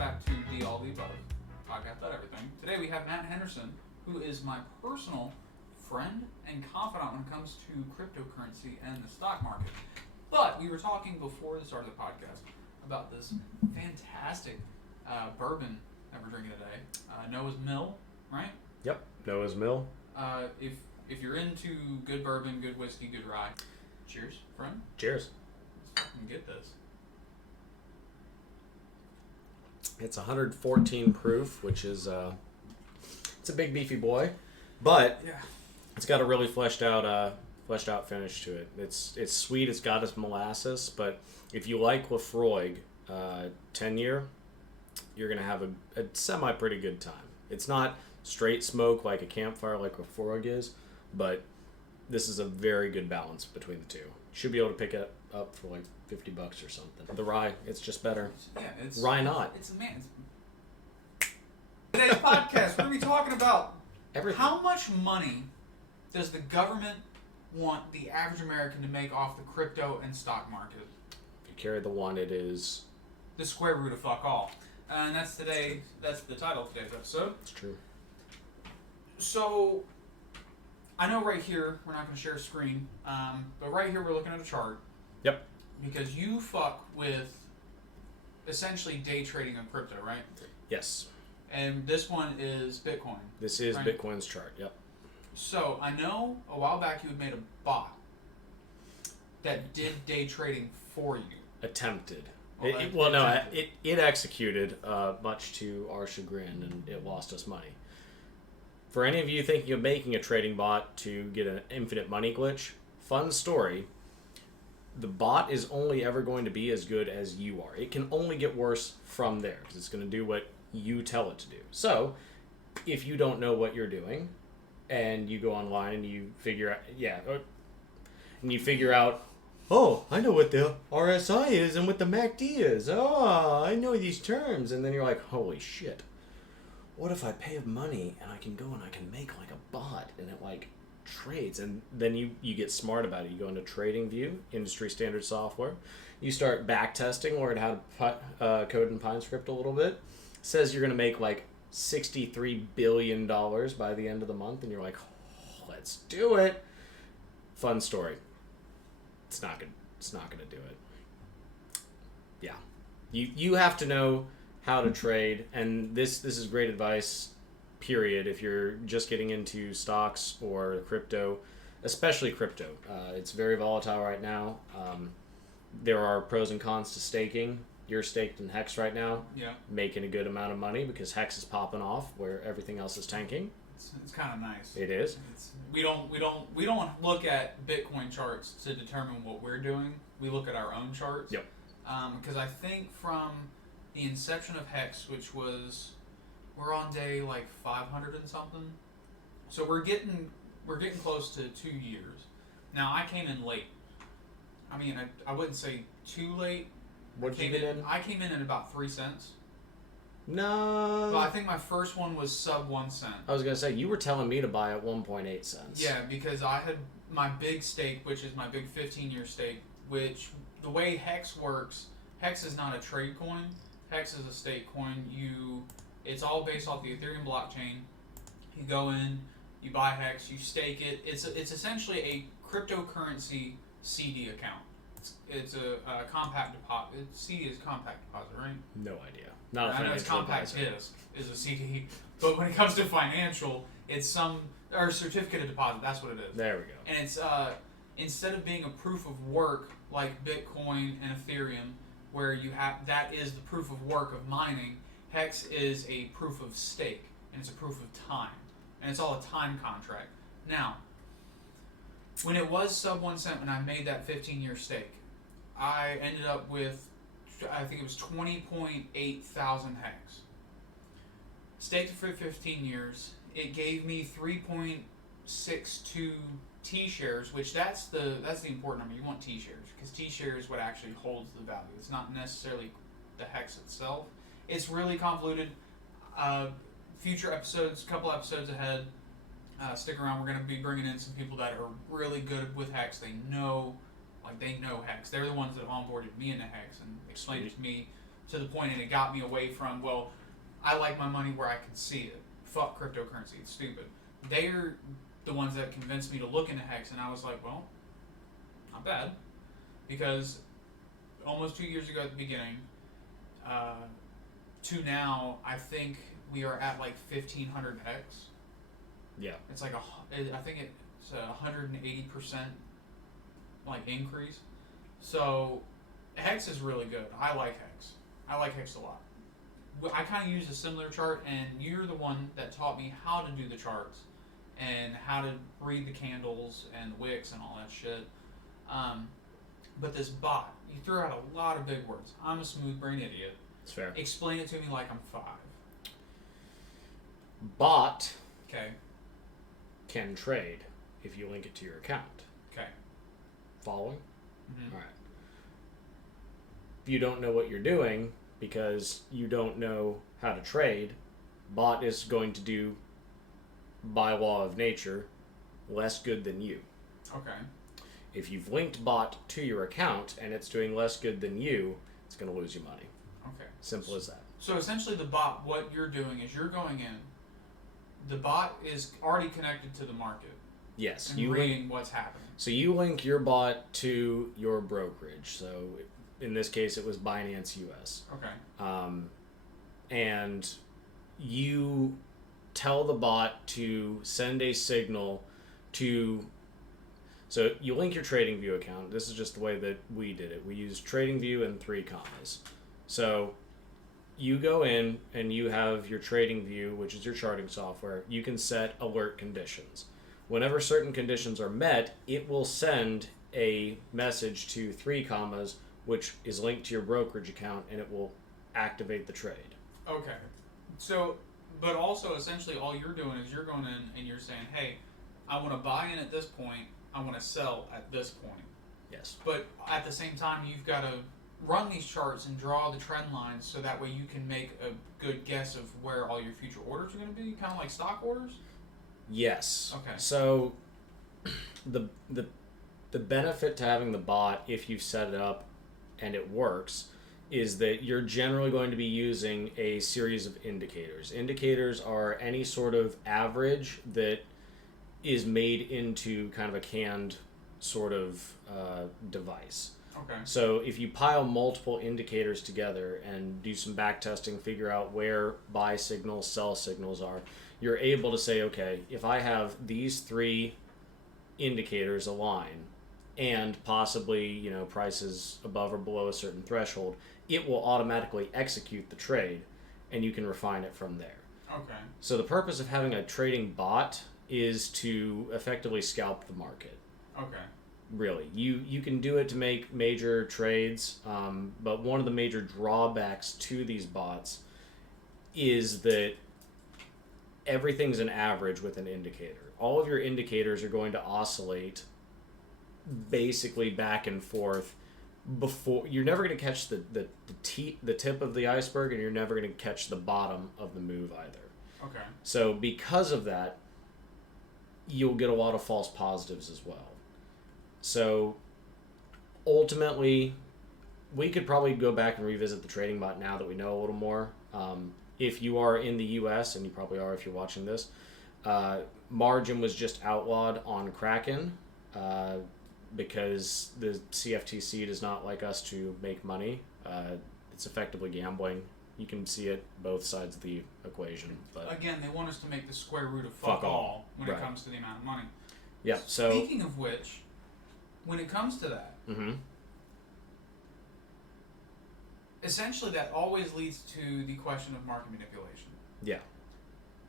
back to the All the Above podcast about everything. Today we have Matt Henderson, who is my personal friend and confidant when it comes to cryptocurrency and the stock market. But we were talking before the start of the podcast about this fantastic bourbon that we're drinking today. Noah's Mill, right? Yep, Noah's Mill. If you're into good bourbon, good whiskey, good rye, cheers, friend. Cheers. Let's fucking get this. It's 114 proof, which is it's a big beefy boy, but Yeah. it's got a really fleshed out finish to it. It's sweet. It's got its molasses, but if you like Lafroig 10-year, you're gonna have a semi pretty good time. It's not straight smoke like a campfire like Lafroig is, but this is a very good balance between the two. You should be able to pick it up for like $50 or something. The rye, it's just better. It's Rye not. It's a man. Today's podcast, what are we talking about? Everything. How much money does the government want the average American to make off the crypto and stock market? If you carry the one, it is. The square root of fuck all. And that's the title of today's episode. It's true. So, I know right here, we're not going to share a screen, but right here we're looking at a chart. Yep. Because you fuck with essentially day trading on crypto, right? Yes. And this one is Bitcoin. This is right? Bitcoin's chart. Yep. So, I know a while back you had made a bot that did day trading for you. Attempted. Attempted. It executed, much to our chagrin, and it lost us money. For any of you thinking of making a trading bot to get an infinite money glitch, fun story. The bot is only ever going to be as good as you are. It can only get worse from there because it's going to do what you tell it to do. So, if you don't know what you're doing, and you go online and you figure out, oh, I know what the RSI is and what the MACD is. Oh, I know these terms. And then you're like, holy shit. What if I pay money and I can go and I can make like a bot and it like trades? And then you get smart about it. You go into TradingView, industry standard software. You start back testing, learn how to code in PineScript a little bit. It says you're going to make like $63 billion by the end of the month. And you're like, oh, let's do it. Fun story. It's not going to do it. Yeah. You have to know how to trade, and this is great advice, period, if you're just getting into stocks or crypto, especially crypto. It's very volatile right now. There are pros and cons to staking. You're staked in Hex right now, Yeah. making a good amount of money because Hex is popping off where everything else is tanking. It's kind of nice. It is. We don't look at Bitcoin charts to determine what we're doing. We look at our own charts. Yep. Because I think from the inception of Hex, which was, we're on day like 500 and something, so we're getting close to 2 years. Now I came in late. I mean, I wouldn't say too late. What did you get in? I came in at about 3 cents. No. Well, I think my first one was sub 1 cent. I was gonna say you were telling me to buy at 1.8 cents. Yeah, because I had my big stake, which is my big 15-year stake. Which the way Hex works, Hex is not a trade coin. Hex is a stake coin. It's all based off the Ethereum blockchain. You go in, you buy Hex, you stake it. It's essentially a cryptocurrency CD account. It's a compact deposit. CD is compact deposit, right? No idea. Not a I know it's financial compact advisor. disc is a CD, but when it comes to financial, it's certificate of deposit. That's what it is. There we go. And it's instead of being a proof of work like Bitcoin and Ethereum, where that is the proof of work of mining, Hex is a proof of stake, and it's a proof of time, and it's all a time contract. Now, when it was sub 1 cent, when I made that 15-year stake, I ended up with, I think it was 20.8 thousand Hex. Staked it for 15 years. It gave me 3.62 T-shares, which that's the important number. You want T-shares because T-shares is what actually holds the value. It's not necessarily the Hex itself. It's really convoluted. Future episodes, couple episodes ahead. Stick around. We're going to be bringing in some people that are really good with Hex. They know Hex. They're the ones that onboarded me into Hex and explained it to me to the point, and it got me away from, well, I like my money where I can see it. Fuck cryptocurrency, it's stupid. They're the ones that convinced me to look into Hex, and I was like, well, not bad. Because almost 2 years ago at the beginning, to now, I think we are at like 1,500 Hex. Yeah. It's like I think it's 180% like increase. So Hex is really good. I like Hex. I like Hex a lot. I kind of use a similar chart, and you're the one that taught me how to do the charts and how to read the candles and wicks and all that shit. But this bot, you threw out a lot of big words. I'm a smooth brain idiot. It's fair. Explain it to me like I'm 5. Bot Okay. can trade if you link it to your account. Okay. Following? Mm-hmm. All right. If you don't know what you're doing because you don't know how to trade, bot is going to do, by law of nature, less good than you. Okay. If you've linked bot to your account and it's doing less good than you, it's going to lose you money. Okay. Simple as that. So essentially the bot, what you're doing is you're going in, the bot is already connected to the market. Yes. And reading what's happening. So you link your bot to your brokerage. So in this case, it was Binance US. Okay. And you tell the bot to send a signal to... So you link your TradingView account. This is just the way that we did it. We used TradingView and 3 commas. So you go in and you have your TradingView, which is your charting software. You can set alert conditions. Whenever certain conditions are met, it will send a message to 3 commas, which is linked to your brokerage account, and it will activate the trade. Okay. So, but also essentially all you're doing is you're going in and you're saying, hey, I want to buy in at this point, I want to sell at this point. Yes. But at the same time, you've got to run these charts and draw the trend lines so that way you can make a good guess of where all your future orders are going to be, kind of like stock orders? Yes. Okay. So the benefit to having the bot, if you set it up and it works, is that you're generally going to be using a series of indicators. Indicators are any sort of average that is made into kind of a canned sort of device. Okay. So if you pile multiple indicators together and do some back testing, figure out where buy signals, sell signals are, you're able to say, okay, if I have these 3 indicators align and possibly, prices above or below a certain threshold, it will automatically execute the trade and you can refine it from there. Okay. So the purpose of having a trading bot is to effectively scalp the market. Okay. Really. You can do it to make major trades, but one of the major drawbacks to these bots is that everything's an average with an indicator. All of your indicators are going to oscillate basically back and forth. Before you're never going to catch the tip of the iceberg, and you're never going to catch the bottom of the move either. Okay. So because of that, you'll get a lot of false positives as well. So ultimately, we could probably go back and revisit the trading bot now that we know a little more. If you are in the US, and you probably are if you're watching this, margin was just outlawed on Kraken because the CFTC does not like us to make money. It's effectively gambling. You can see it both sides of the equation. But again, they want us to make the square root of fuck all when right. it comes to the amount of money. Yeah. So speaking of which, when it comes to that, mm-hmm. essentially that always leads to the question of market manipulation. Yeah.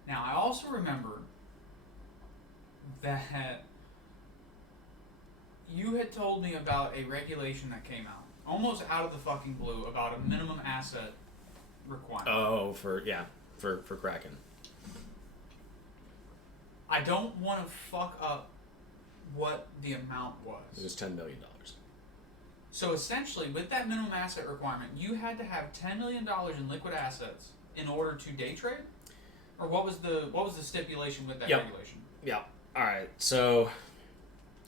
Now, I also remember that you had told me about a regulation that came out, almost out of the fucking blue, about a minimum asset requirement. Oh, for Kraken. I don't want to fuck up what the amount was. It was $10 million. So essentially, with that minimum asset requirement, you had to have $10 million in liquid assets in order to day trade? Or what was the stipulation with that regulation? Yeah. All right. So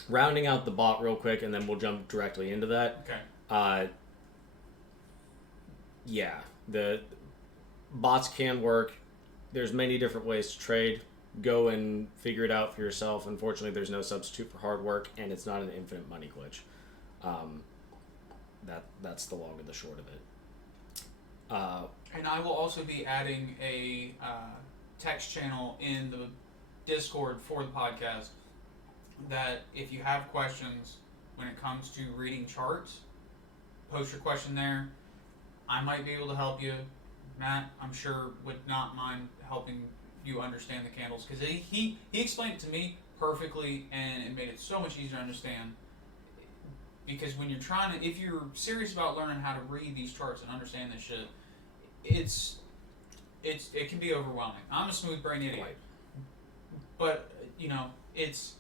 rounding out the bot real quick, and then we'll jump directly into that. Okay. yeah, the bots can work. There's many different ways to trade. Go and figure it out for yourself. Unfortunately, there's no substitute for hard work, and it's not an infinite money glitch. That's the long and the short of it. And I will also be adding a text channel in the Discord for the podcast that if you have questions when it comes to reading charts, post your question there. I might be able to help you. Matt, I'm sure, would not mind helping you understand the candles because he explained it to me perfectly and it made it so much easier to understand. Because when you're if you're serious about learning how to read these charts and understand this shit, it can be overwhelming. I'm a smooth brain idiot, but it's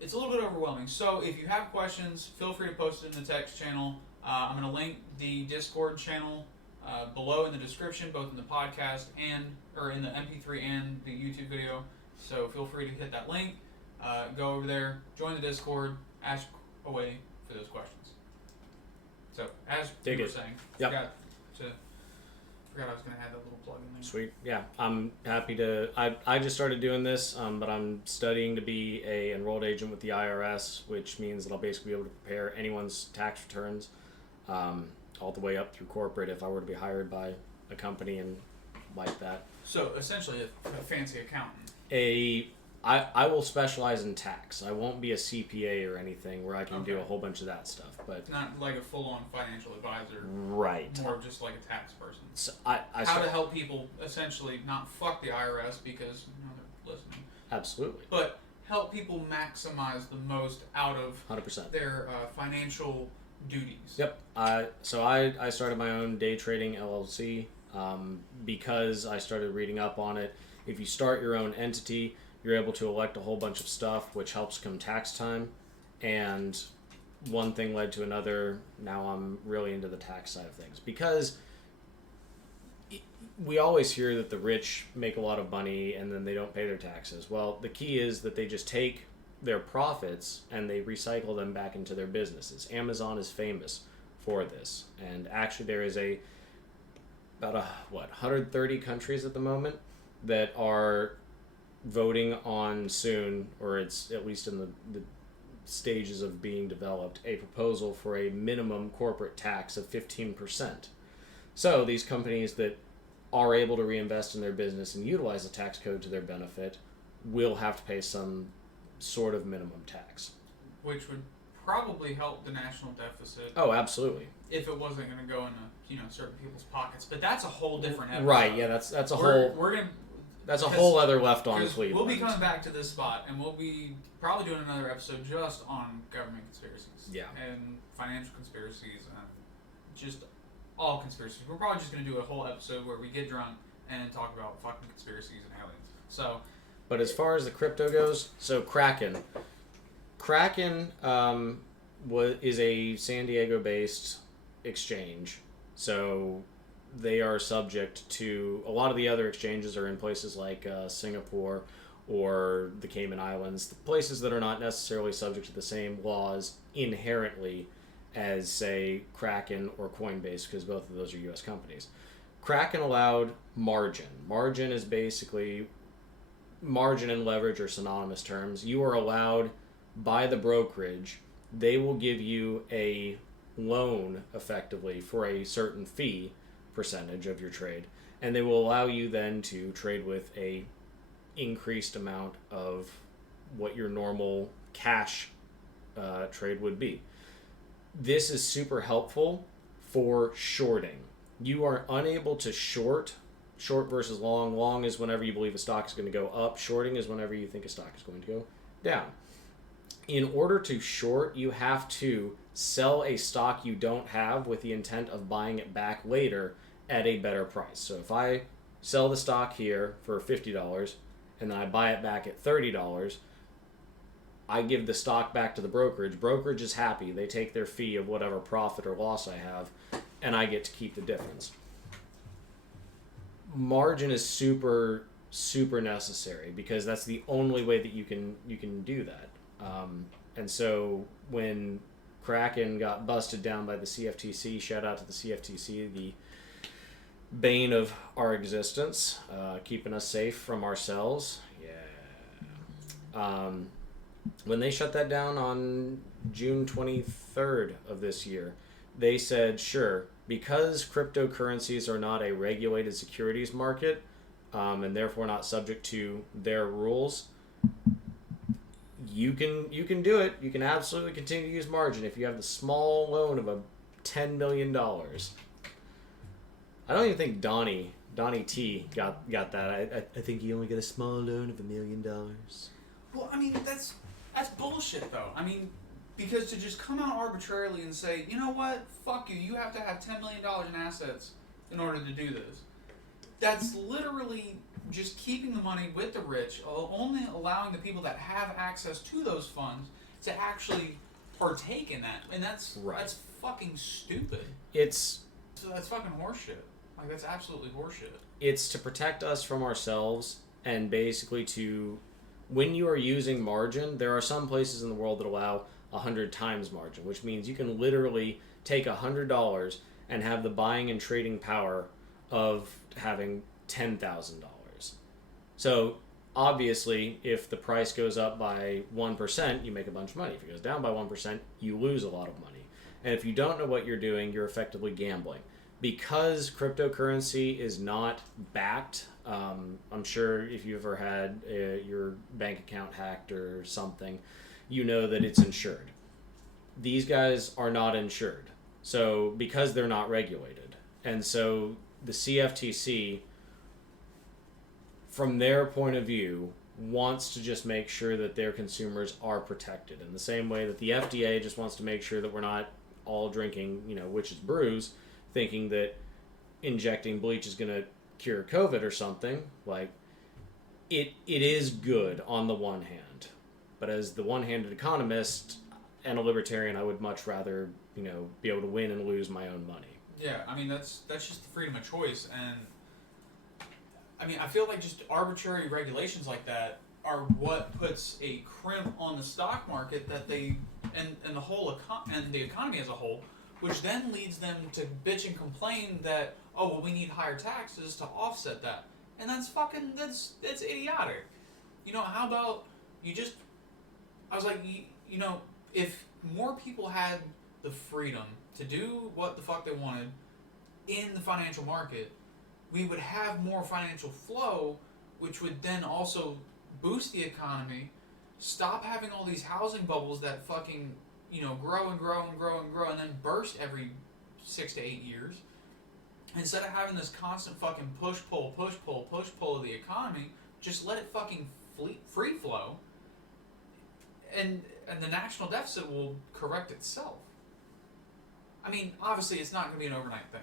a little bit overwhelming. So if you have questions, feel free to post it in the text channel. I'm going to link the Discord channel below in the description, both in the podcast or in the MP3 and the YouTube video. So feel free to hit that link, go over there, join the Discord, ask away for those questions. So as you were saying, forgot I was going to add that little plug in there. Sweet. Yeah, I'm happy to. I just started doing this, but I'm studying to be a enrolled agent with the IRS, which means that I'll basically be able to prepare anyone's tax returns, all the way up through corporate if I were to be hired by a company and like that. So essentially, a fancy accountant. I will specialize in tax. I won't be a CPA or anything where I can do a whole bunch of that stuff. But not like a full-on financial advisor. Right. More just like a tax person. So how to help people essentially not fuck the IRS because they're listening. Absolutely. But help people maximize the most out of 100% their financial duties. Yep. So I started my own day trading LLC because I started reading up on it. If you start your own entity, you're able to elect a whole bunch of stuff, which helps come tax time. And one thing led to another. Now I'm really into the tax side of things because we always hear that the rich make a lot of money and then they don't pay their taxes. Well, the key is that they just take their profits and they recycle them back into their businesses. Amazon is famous for this. And actually there is about 130 countries at the moment that are voting on soon, or it's at least in the stages of being developed, a proposal for a minimum corporate tax of 15%. So these companies that are able to reinvest in their business and utilize the tax code to their benefit will have to pay some sort of minimum tax. Which would probably help the national deficit. Oh, absolutely. If it wasn't going to go into certain people's pockets, but that's a whole different episode. Right? Yeah, that's a whole. We're gonna. That's a whole other left on Cleveland. We'll be coming back to this spot, and we'll be probably doing another episode just on government conspiracies. Yeah. And financial conspiracies, and just all conspiracies. We're probably just going to do a whole episode where we get drunk and talk about fucking conspiracies and aliens. So. But as far as the crypto goes, so Kraken is a San Diego-based exchange. So they are subject to a lot of the other exchanges are in places like Singapore or the Cayman Islands, the places that are not necessarily subject to the same laws inherently as, say, Kraken or Coinbase, because both of those are U.S. companies. Kraken allowed margin. Margin is basically, margin and leverage are synonymous terms. You are allowed by the brokerage, they will give you a loan effectively for a certain fee percentage of your trade, and they will allow you then to trade with a increased amount of what your normal cash trade would be. This is super helpful for shorting. You are unable to short versus long. Long is whenever you believe a stock is going to go up. Shorting is whenever you think a stock is going to go down. In order to short, you have to sell a stock you don't have with the intent of buying it back later at a better price. So if I sell the stock here for $50 and then I buy it back at $30, I give the stock back to the brokerage. Brokerage is happy. They take their fee of whatever profit or loss I have, and I get to keep the difference. Margin is super, super necessary because that's the only way that you can do that. And so when Kraken got busted down by the CFTC. Shout out to the CFTC, the bane of our existence, keeping us safe from ourselves. Yeah. When they shut that down on June 23rd of this year, they said, sure, because cryptocurrencies are not a regulated securities market, and therefore not subject to their rules, you can do it. You can absolutely continue to use margin if you have the small loan of $10 million. I don't even think Donnie T got that. I think you only get a small loan of $1 million. Well, I mean, that's bullshit, though. I mean, because to just come out arbitrarily and say, you know what, fuck you, you have to have $10 million in assets in order to do this. That's literally just keeping the money with the rich, only allowing the people that have access to those funds to actually partake in that. And that's fucking stupid. So that's fucking horseshit. Like, that's absolutely horseshit. It's to protect us from ourselves, and basically when you are using margin, there are some places in the world that allow 100 times margin, which means you can literally take $100 and have the buying and trading power of having $10,000. So obviously, if the price goes up by 1%, you make a bunch of money. If it goes down by 1%, you lose a lot of money. And if you don't know what you're doing, you're effectively gambling. Because cryptocurrency is not backed, I'm sure if you ever had your bank account hacked or something, you know that it's insured. These guys are not insured. So because they're not regulated. And so the CFTC, from their point of view, wants to just make sure that their consumers are protected. In the same way that the FDA just wants to make sure that we're not all drinking, witch's brews, thinking that injecting bleach is going to cure COVID or something. Like, it is good on the one hand. But as the one-handed economist and a libertarian, I would much rather, be able to win and lose my own money. Yeah, I mean, that's just the freedom of choice. And I mean, I feel like just arbitrary regulations like that are what puts a crimp on the stock market that they and the whole and the economy as a whole, which then leads them to bitch and complain that, oh, well, we need higher taxes to offset that. And that's idiotic. How about I was like, if more people had the freedom to do what the fuck they wanted in the financial market, we would have more financial flow, which would then also boost the economy, stop having all these housing bubbles that fucking, grow and grow and grow and grow and then burst every 6 to 8 years. Instead of having this constant fucking push-pull of the economy, just let it fucking free flow, and the national deficit will correct itself. I mean, obviously, it's not going to be an overnight thing.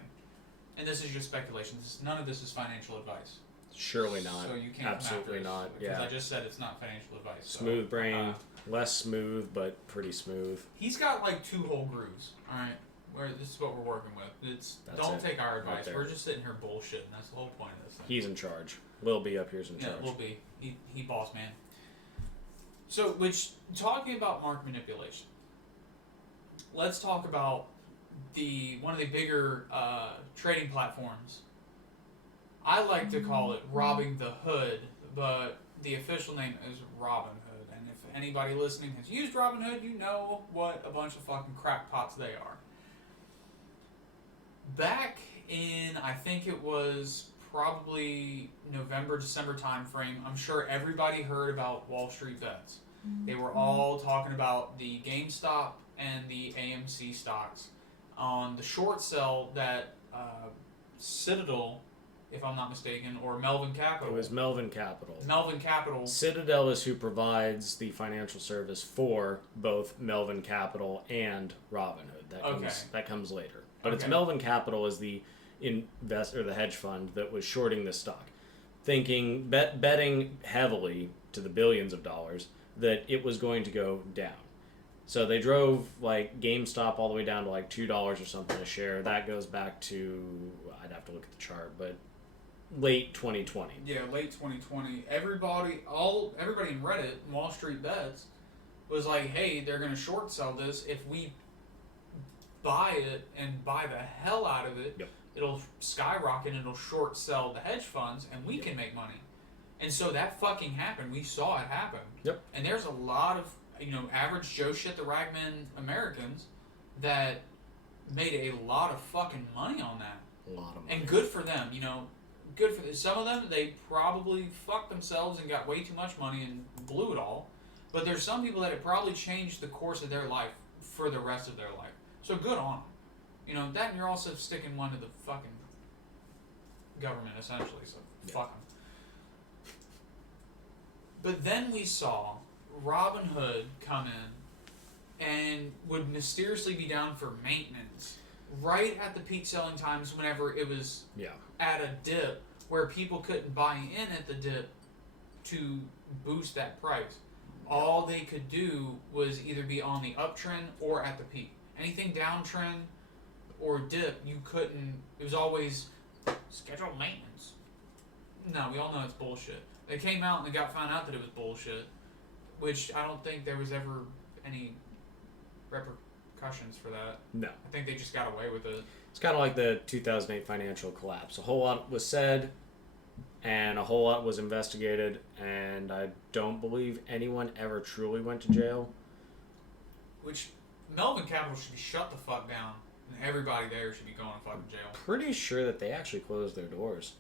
And this is just speculation. None of this is financial advice. Surely not. So you can't absolutely come after not. Because Yeah. I just said it's not financial advice. Smooth brain, less smooth, but pretty smooth. He's got like 2 whole grooves. All right, where this is what we're working with. Don't take our advice. We're just sitting here bullshitting. That's the whole point of this thing. He's in charge. Lil B up here's in charge. Yeah, Lil B. He boss man. So, talking about market manipulation, let's talk about one of the bigger trading platforms. I like to call it robbing the hood, but the official name is Robinhood. And if anybody listening has used Robinhood, you know what a bunch of fucking crackpots they are. Back in, I think it was probably November, December timeframe, I'm sure everybody heard about Wall Street bets. They were all talking about the GameStop and the AMC stocks on the short sell that Citadel, if I'm not mistaken, or Melvin Capital. It was Melvin Capital. Melvin Capital. Citadel is who provides the financial service for both Melvin Capital and Robinhood. That comes later. But it's Melvin Capital is the the hedge fund that was shorting this stock, thinking, betting heavily to the billions of dollars that it was going to go down. So they drove like GameStop all the way down to like $2 or something a share. That goes back to, I'd have to look at the chart, but late 2020. Yeah, late 2020. Everybody in Reddit, Wall Street Bets, was like, hey, they're going to short sell this if we buy it and buy the hell out of it, Yep. it'll skyrocket and it'll short sell the hedge funds, and we can make money. And so that fucking happened. We saw it happen. Yep. And there's a lot of, average Joe shit the ragman Americans that made a lot of fucking money on that. A lot of money. And good for them, good for them. Some of them, they probably fucked themselves and got way too much money and blew it all. But there's some people that it probably changed the course of their life for the rest of their life. So good on them. That, and you're also sticking one to the fucking government, essentially. So fuck them. But then we saw Robin Hood come in and would mysteriously be down for maintenance right at the peak selling times whenever it was at a dip where people couldn't buy in at the dip to boost that price. All they could do was either be on the uptrend or at the peak. Anything downtrend or dip, you couldn't. It was always scheduled maintenance. No, we all know it's bullshit. They came out and they got found out that it was bullshit, which I don't think there was ever any repercussions for that. No. I think they just got away with it. It's kind of like the 2008 financial collapse. A whole lot was said, and a whole lot was investigated, and I don't believe anyone ever truly went to jail. Which, Melvin Capital should be shut the fuck down, and everybody there should be going to fucking jail. Pretty sure that they actually closed their doors.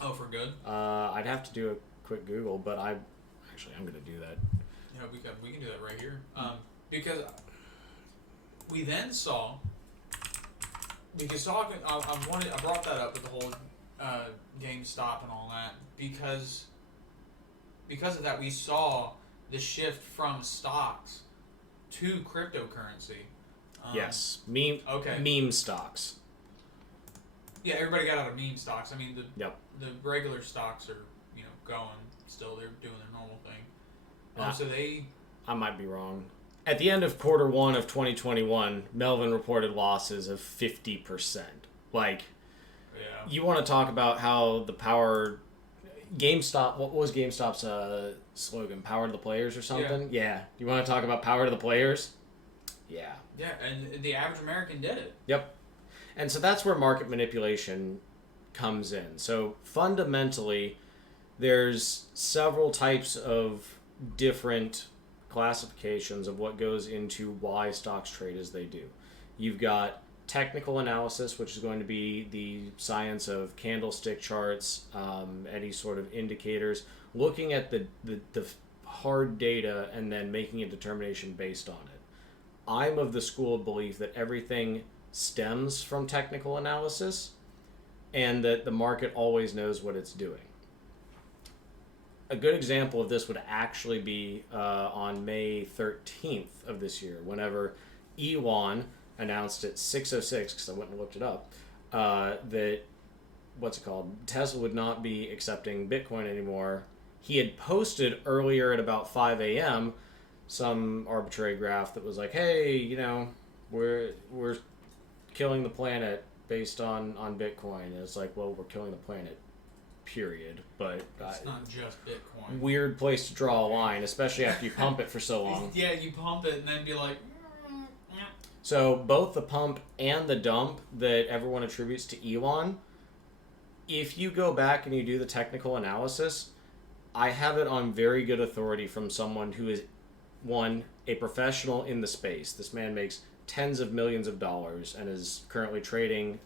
Oh, for good? I'd have to do a quick Google, but I'm going to do that. Yeah, we can do that right here. Because we then saw, I brought that up with the whole GameStop and all that because of that we saw the shift from stocks to cryptocurrency. Yes, meme stocks. Yeah, everybody got out of meme stocks. I mean, the regular stocks are going still. They're doing their normal thing. So I might be wrong. At the end of quarter one of 2021, Melvin reported losses of 50%. You want to talk about how the power... GameStop... What was GameStop's slogan? Power to the players or something? Yeah. You want to talk about power to the players? Yeah. Yeah, and the average American did it. Yep. And so that's where market manipulation comes in. So fundamentally, there's several types of different classifications of what goes into why stocks trade as they do. You've got technical analysis, which is going to be the science of candlestick charts, any sort of indicators, looking at the hard data and then making a determination based on it. I'm of the school of belief that everything stems from technical analysis and that the market always knows what it's doing. A good example of this would actually be on May 13th of this year, whenever Elon announced at 6:06, because I went and looked it up, that, Tesla would not be accepting Bitcoin anymore. He had posted earlier at about 5 a.m. some arbitrary graph that was like, hey, we're killing the planet based on Bitcoin. And it's like, well, we're killing the planet, period. But it's not just Bitcoin. Weird place to draw a line, especially after you pump it for so long. Yeah, you pump it and then be like... So both the pump and the dump that everyone attributes to Elon, if you go back and you do the technical analysis, I have it on very good authority from someone who is, one, a professional in the space. This man makes tens of millions of dollars and is currently trading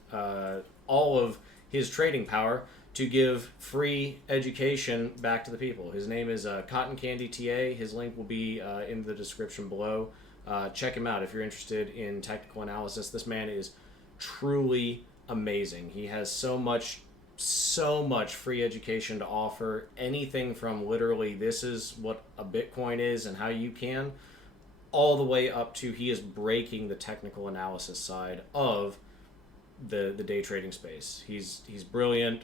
all of his trading power to give free education back to the people. His name is Cotton Candy TA. His link will be in the description below. Check him out if you're interested in technical analysis. This man is truly amazing. He has so much free education to offer. Anything from literally this is what a Bitcoin is and how you can, all the way up to he is breaking the technical analysis side of the day trading space. He's brilliant.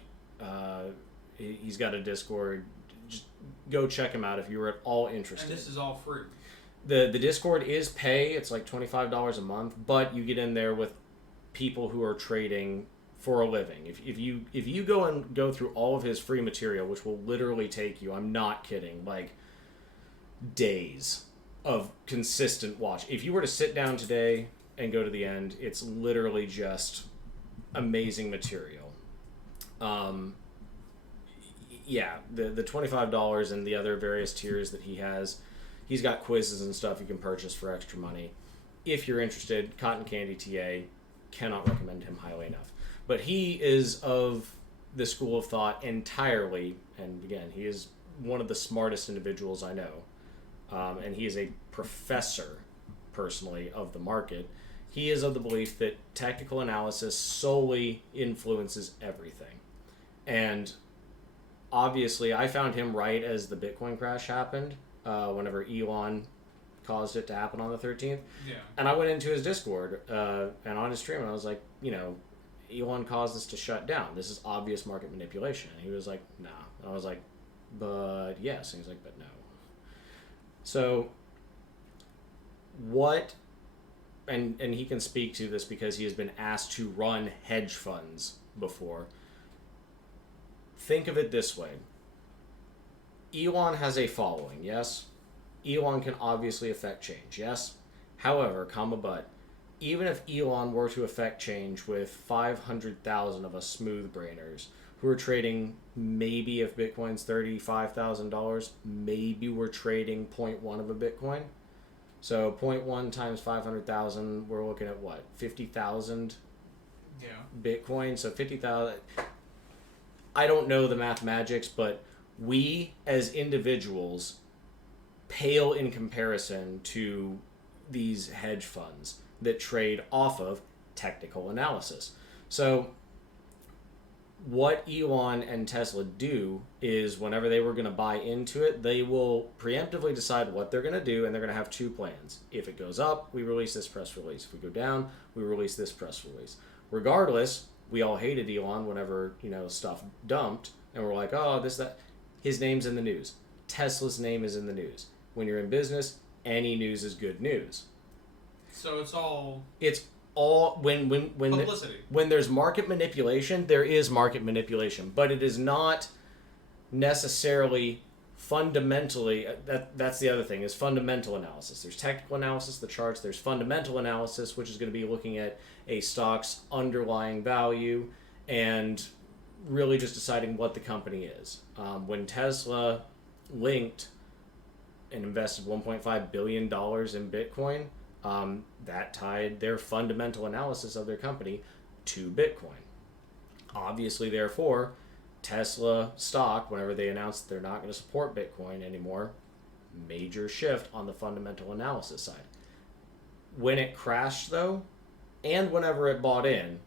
He's got a Discord. Just go check him out if you were at all interested. And this is all free. The Discord is pay. It's like $25 a month, but you get in there with people who are trading for a living. If you go through all of his free material, which will literally take you, I'm not kidding, like days of consistent watch. If you were to sit down today and go to the end. It's literally just amazing material. Yeah, the $25 and the other various tiers that he has, he's got quizzes and stuff you can purchase for extra money. If you're interested, Cotton Candy TA, cannot recommend him highly enough. But he is of the school of thought entirely, and again, he is one of the smartest individuals I know, and he is a professor, personally, of the market. He is of the belief that technical analysis solely influences everything. And obviously, I found him right as the Bitcoin crash happened, whenever Elon caused it to happen on the 13th. Yeah. And I went into his Discord and on his stream, and I was like, Elon caused this to shut down. This is obvious market manipulation. And he was like, nah. And I was like, but yes. And he was like, but no. So what, and he can speak to this because he has been asked to run hedge funds before. Think of it this way. Elon has a following, yes? Elon can obviously affect change, yes? However, but even if Elon were to affect change with 500,000 of us smooth brainers who are trading, maybe if Bitcoin's $35,000, maybe we're trading 0.1 of a Bitcoin. So 0.1 times 500,000, we're looking at what? 50,000 Bitcoin. So 50,000. I don't know the mathematics, but we as individuals pale in comparison to these hedge funds that trade off of technical analysis. So what Elon and Tesla do is whenever they were going to buy into it, they will preemptively decide what they're going to do, and they're going to have two plans. If it goes up, we release this press release. If we go down, we release this press release. Regardless, we all hated Elon whenever, stuff dumped, and we're like, oh, this, that. His name's in the news. Tesla's name is in the news. When you're in business, any news is good news. So it's all when publicity. When there's market manipulation, there is market manipulation, but it is not necessarily fundamentally. That's the other thing, is fundamental analysis. There's technical analysis, the charts. There's fundamental analysis, which is going to be looking at a stock's underlying value and really just deciding what the company is. When Tesla linked and invested $1.5 billion in Bitcoin, that tied their fundamental analysis of their company to Bitcoin. Obviously, therefore, Tesla stock, whenever they announced they're not going to support Bitcoin anymore, major shift on the fundamental analysis side. When it crashed, though, and whenever it bought in,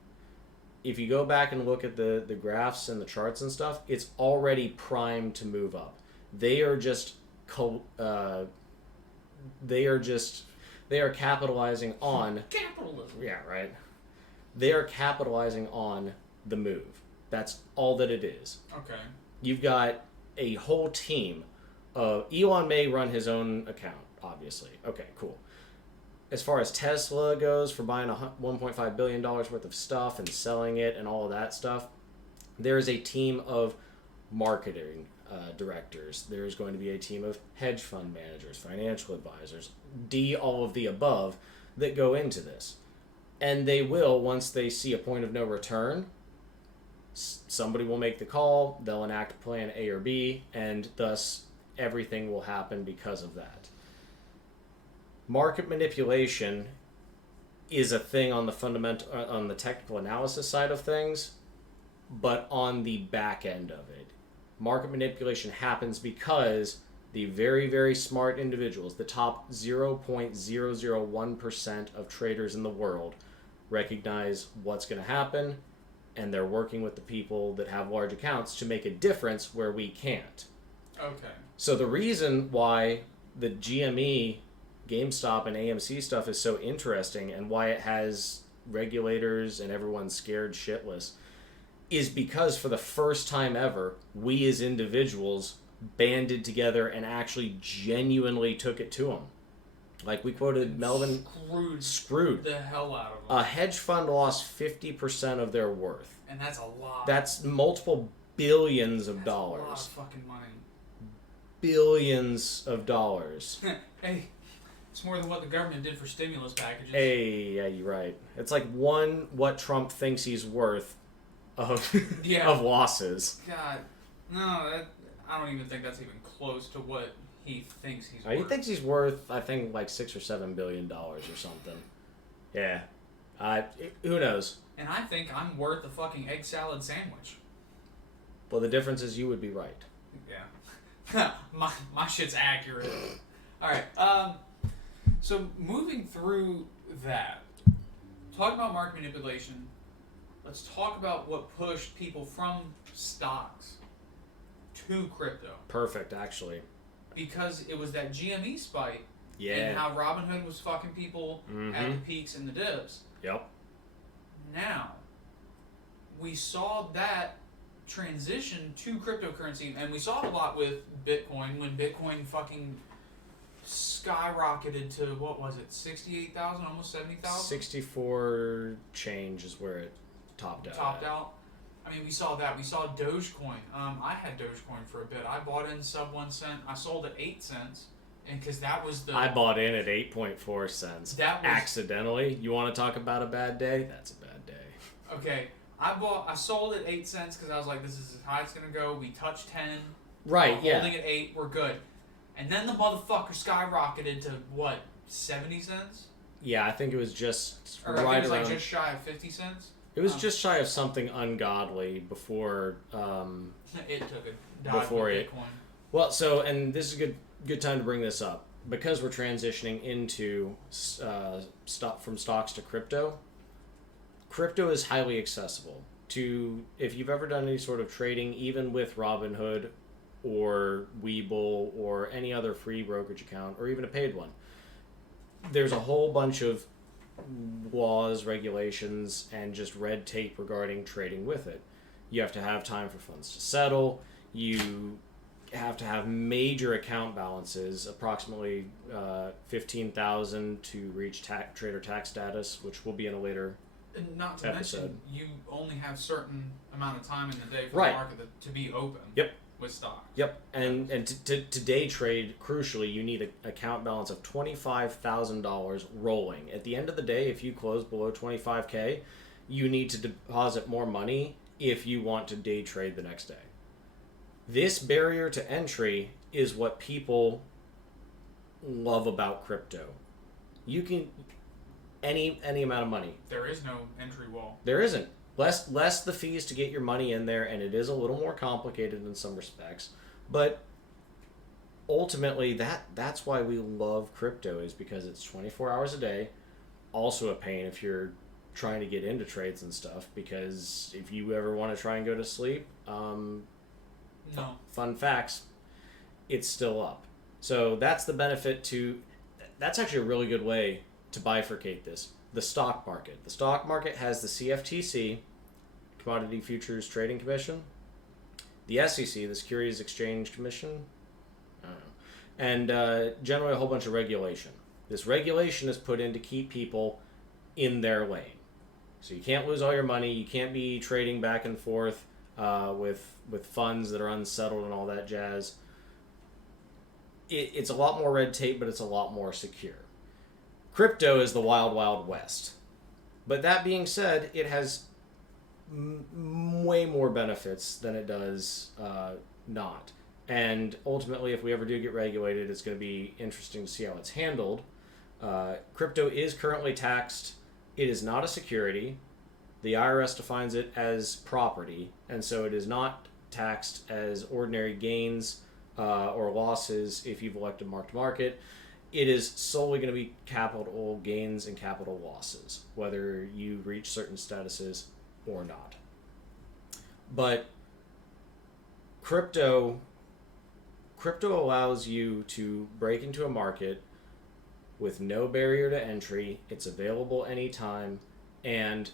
if you go back and look at the graphs and the charts and stuff, it's already primed to move up. They are capitalizing on capitalism. Yeah, right. They are capitalizing on the move. That's all that it is. Okay. You've got a whole team of Elon may run his own account, obviously. Okay, cool. As far as Tesla goes, for buying $1.5 billion worth of stuff and selling it and all of that stuff, there's a team of marketing directors. There's going to be a team of hedge fund managers, financial advisors, all of the above that go into this. And they will, once they see a point of no return, somebody will make the call, they'll enact plan A or B, and thus everything will happen because of that. Market manipulation is a thing on the technical analysis side of things, but on the back end of it. Market manipulation happens because the very, very smart individuals, the top 0.001% of traders in the world, recognize what's going to happen, and they're working with the people that have large accounts to make a difference where we can't. Okay. So the reason why the GME, GameStop, and AMC stuff is so interesting and why it has regulators and everyone's scared shitless is because for the first time ever, we as individuals banded together and actually genuinely took it to them. Like we quoted Melvin. Screwed the hell out of them. A hedge fund lost 50% of their worth. And that's a lot. That's multiple billions of dollars. That's a lot of fucking money. Billions of dollars. Hey, It's more than what the government did for stimulus packages. Hey, yeah, you're right. It's like what Trump thinks he's worth of of losses. God, no, I don't even think that's even close to what he thinks he's worth. He thinks he's worth, I think, like $6 or $7 billion or something. Yeah. Who knows? And I think I'm worth a fucking egg salad sandwich. Well, the difference is you would be right. Yeah. my shit's accurate. Alright, so moving through that, talk about market manipulation. Let's talk about what pushed people from stocks to crypto. Perfect, actually. Because it was that GME spike. Yeah. And how Robinhood was fucking people at the peaks and the dips. Yep. Now, we saw that transition to cryptocurrency, and we saw it a lot with Bitcoin when Bitcoin fucking skyrocketed to, what was it, 68,000, almost 70,000? 64 change is where it topped out. I mean, we saw that. We saw Dogecoin. I had Dogecoin for a bit. I bought in sub 1 cent. I sold at 8 cents. And because that was the... I bought in at 8.4 cents. That was... Accidentally. You want to talk about a bad day? That's a bad day. Okay. I sold at 8 cents because I was like, this is as high as it's going to go. We touched 10. Right, yeah. Holding at 8, we're good. And then the motherfucker skyrocketed to, what, 70 cents? Yeah, I think it was just or right I think it was around... like just shy of 50 cents. It was just shy of something ungodly before... it took a dive before with it. Bitcoin. Well, so, and this is a good time to bring this up. Because we're transitioning into from stocks to crypto, crypto is highly accessible. If you've ever done any sort of trading, even with Robinhood or Webull or any other free brokerage account, or even a paid one, there's a whole bunch of laws, regulations, and just red tape regarding trading with it. You have to have time for funds to settle. You have to have major account balances, approximately 15,000 to reach trader tax status, which will be in a later and not to episode. mention, you only have certain amount of time in the day for Right. the market to be open. Yep. With stocks. Yep, and to day trade, crucially, you need an account balance of $25,000 rolling. At the end of the day, if you close below 25K, you need to deposit more money if you want to day trade the next day. This barrier to entry is what people love about crypto. You can any amount of money. There is no entry wall. There isn't. Less the fees to get your money in there, and it is a little more complicated in some respects. But ultimately, that's why we love crypto, is because it's 24 hours a day. Also a pain if you're trying to get into trades and stuff, because if you ever want to try and go to sleep, No. fun facts, it's still up. So that's the benefit to... That's actually a really good way to bifurcate this. The stock market. The stock market has the CFTC, Commodity Futures Trading Commission, the SEC, the Securities Exchange Commission, I don't know, and generally a whole bunch of regulation. This regulation is put in to keep people in their lane. So you can't lose all your money. You can't be trading back and forth with funds that are unsettled and all that jazz. It's a lot more red tape, but it's a lot more secure. Crypto is the wild, wild west. But that being said, it has way more benefits than it does not. And ultimately, if we ever do get regulated, it's going to be interesting to see how it's handled. Crypto is currently taxed. It is not a security. The IRS defines it as property, and so it is not taxed as ordinary gains or losses if you've elected mark-to-market. It is solely going to be capital gains and capital losses, whether you reach certain statuses or not. But crypto allows you to break into a market with no barrier to entry. It's available anytime, and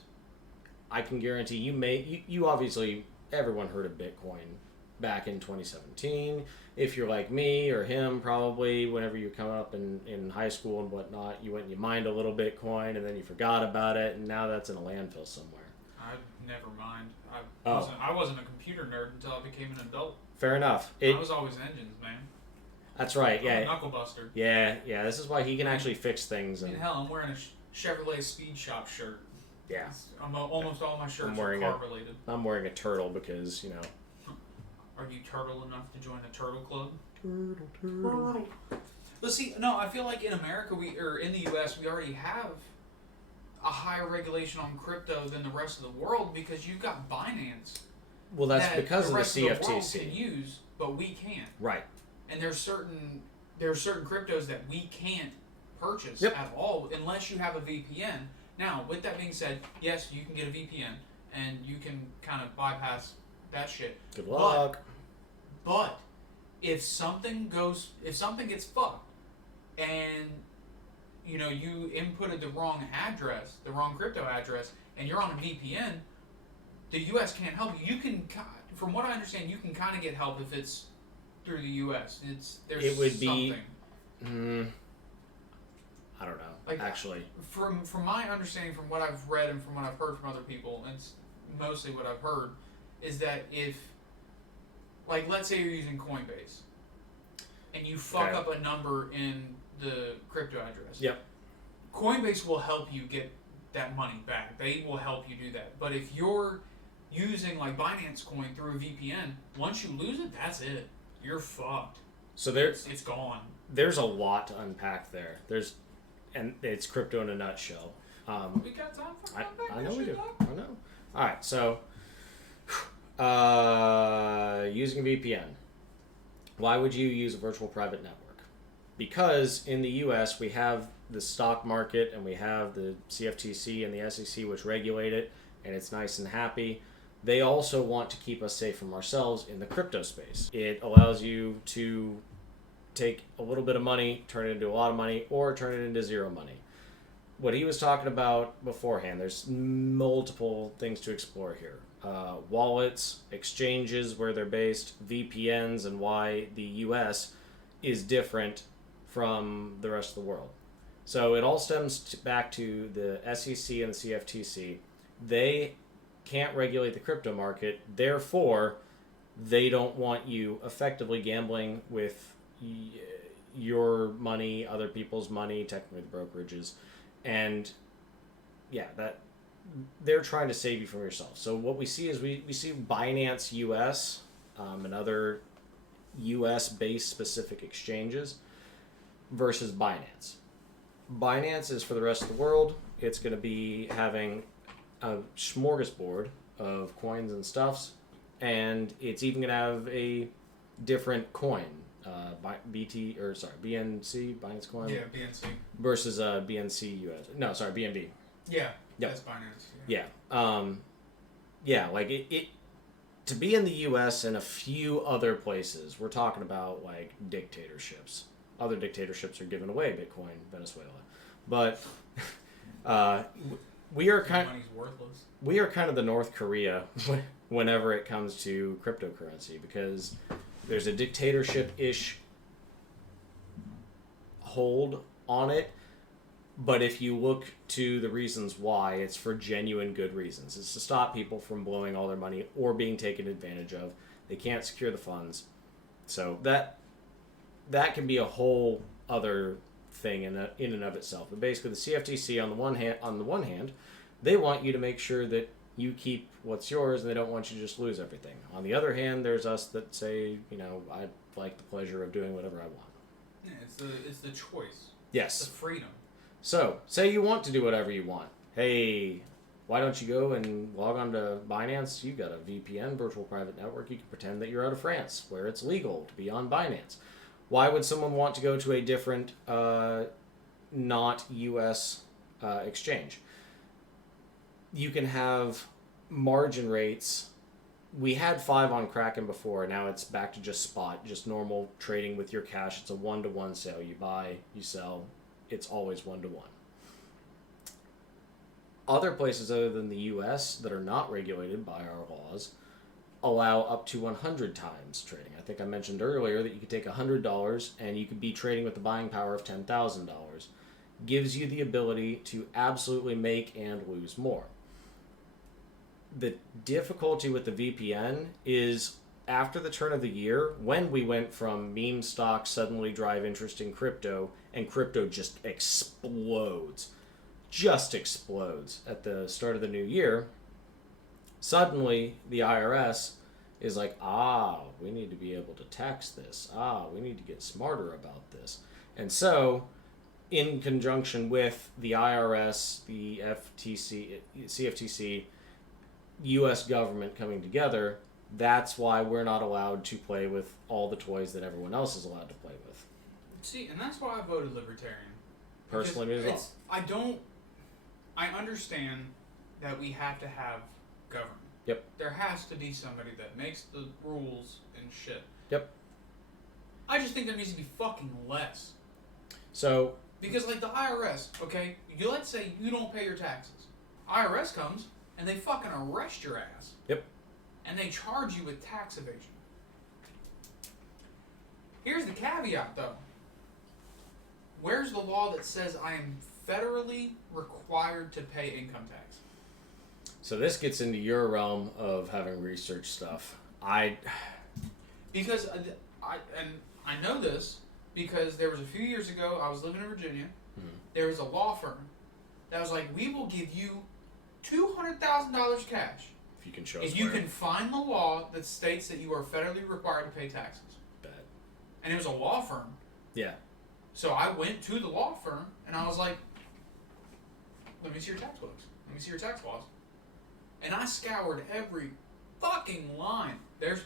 I can guarantee you obviously, everyone heard of Bitcoin back in 2017. If you're like me or him, probably whenever you're coming up in high school and whatnot, you went and you mined a little Bitcoin and then you forgot about it, and now that's in a landfill somewhere. I never mind. I wasn't a computer nerd until I became an adult. Fair enough. I was always engines, man. That's right. I'm Yeah. a knuckle buster. Yeah. This is why he can actually fix things. I mean, And hell, I'm wearing a Chevrolet Speed Shop shirt. yeah, Almost all my shirts are car related. I'm wearing a turtle because Are you turtle enough to join the turtle club? Turtle. But see, no, I feel like in America or in the U.S. we already have a higher regulation on crypto than the rest of the world because you've got Binance. Well, that's that because the of the rest of the world CFTC. can use, but we can't. Right. And there are certain cryptos that we can't purchase Yep. at all unless you have a VPN. Now, with that being said, yes, you can get a VPN and you can kind of bypass that shit. Good luck. But if something gets fucked, and you inputted the wrong address, the wrong crypto address, and you're on a VPN, the U.S. can't help you. You can, from what I understand, you can kind of get help if it's through the U.S. It would be. I don't know. Like, actually, from my understanding, from what I've read and from what I've heard from other people, and it's mostly what I've heard, is that if, like, let's say you're using Coinbase, and you fuck up a number in the crypto address. Yep. Coinbase will help you get that money back. They will help you do that. But if you're using like Binance Coin through a VPN, once you lose it, that's it. You're fucked. So it's gone. There's a lot to unpack there. And it's crypto in a nutshell. We got time for I know we do. I know. All right. So, using a VPN. Why would you use a virtual private network? Because in the U.S. we have the stock market and we have the CFTC and the SEC which regulate it, and it's nice and happy. They also want to keep us safe from ourselves in the crypto space. It allows you to take a little bit of money, turn it into a lot of money, or turn it into zero money. What he was talking about beforehand, there's multiple things to explore here. Wallets, exchanges, where they're based, VPNs, and why the U.S. is different from the rest of the world. So it all stems back to the SEC and the CFTC. They can't regulate the crypto market, therefore they don't want you effectively gambling with your money, other people's money, technically the brokerages, and that they're trying to save you from yourself. So what we see is we see Binance US and other US based specific exchanges versus Binance. Binance is for the rest of the world. It's going to be having a smorgasbord of coins and stuffs, and it's even going to have a different coin, BNC, Binance Coin. Yeah, BNC. Versus BNC US. No, sorry, BNB. Yeah, yep. That's Binance. Yeah. Like it to be in the US and a few other places, we're talking about like dictatorships. Other dictatorships are giving away Bitcoin, Venezuela. But we are money's worthless. We are kind of the North Korea whenever it comes to cryptocurrency, because there's a dictatorship-ish hold on it, but if you look to the reasons why, it's for genuine good reasons. It's to stop people from blowing all their money or being taken advantage of. They can't secure the funds. So that can be a whole other thing in and of itself. But basically the CFTC on the one hand, they want you to make sure that you keep what's yours, and they don't want you to just lose everything. On the other hand, there's us that say, I'd like the pleasure of doing whatever I want. Yeah, it's the choice. Yes. It's the freedom. So, say you want to do whatever you want. Hey, why don't you go and log on to Binance? You've got a VPN, virtual private network. You can pretend that you're out of France, where it's legal to be on Binance. Why would someone want to go to a different, not U.S. Exchange? You can have margin rates. We had 5 on Kraken before. Now it's back to just spot, just normal trading with your cash. It's a 1-to-1 sale. You buy, you sell. It's always 1-to-1. Other places other than the U.S. that are not regulated by our laws allow up to 100 times trading. I think I mentioned earlier that you could take $100 and you could be trading with the buying power of $10,000. Gives you the ability to absolutely make and lose more. The difficulty with the VPN is after the turn of the year, when we went from meme stocks suddenly drive interest in crypto, and crypto just explodes at the start of the new year, suddenly the IRS is like, we need to be able to tax this. We need to get smarter about this. And so, in conjunction with the IRS, the FTC, CFTC, U.S. government coming together, that's why we're not allowed to play with all the toys that everyone else is allowed to play with. See, and that's why I voted Libertarian. Personally, me as well. I understand that we have to have government. Yep. There has to be somebody that makes the rules and shit. Yep. I just think there needs to be fucking less. So... Because, like, the IRS, okay? Let's say you don't pay your taxes. IRS comes, and they fucking arrest your ass. Yep. And they charge you with tax evasion. Here's the caveat, though. Where's the law that says I am federally required to pay income tax? So this gets into your realm of having research stuff. Because I know this because there was a few years ago, I was living in Virginia. Mm-hmm. There was a law firm that was like, we will give you $200,000 cash if you can show if you can find the law that states that you are federally required to pay taxes. Bad. And it was a law firm. Yeah. So I went to the law firm and I was like, let me see your tax books. Let me see your tax laws. And I scoured every fucking line. There's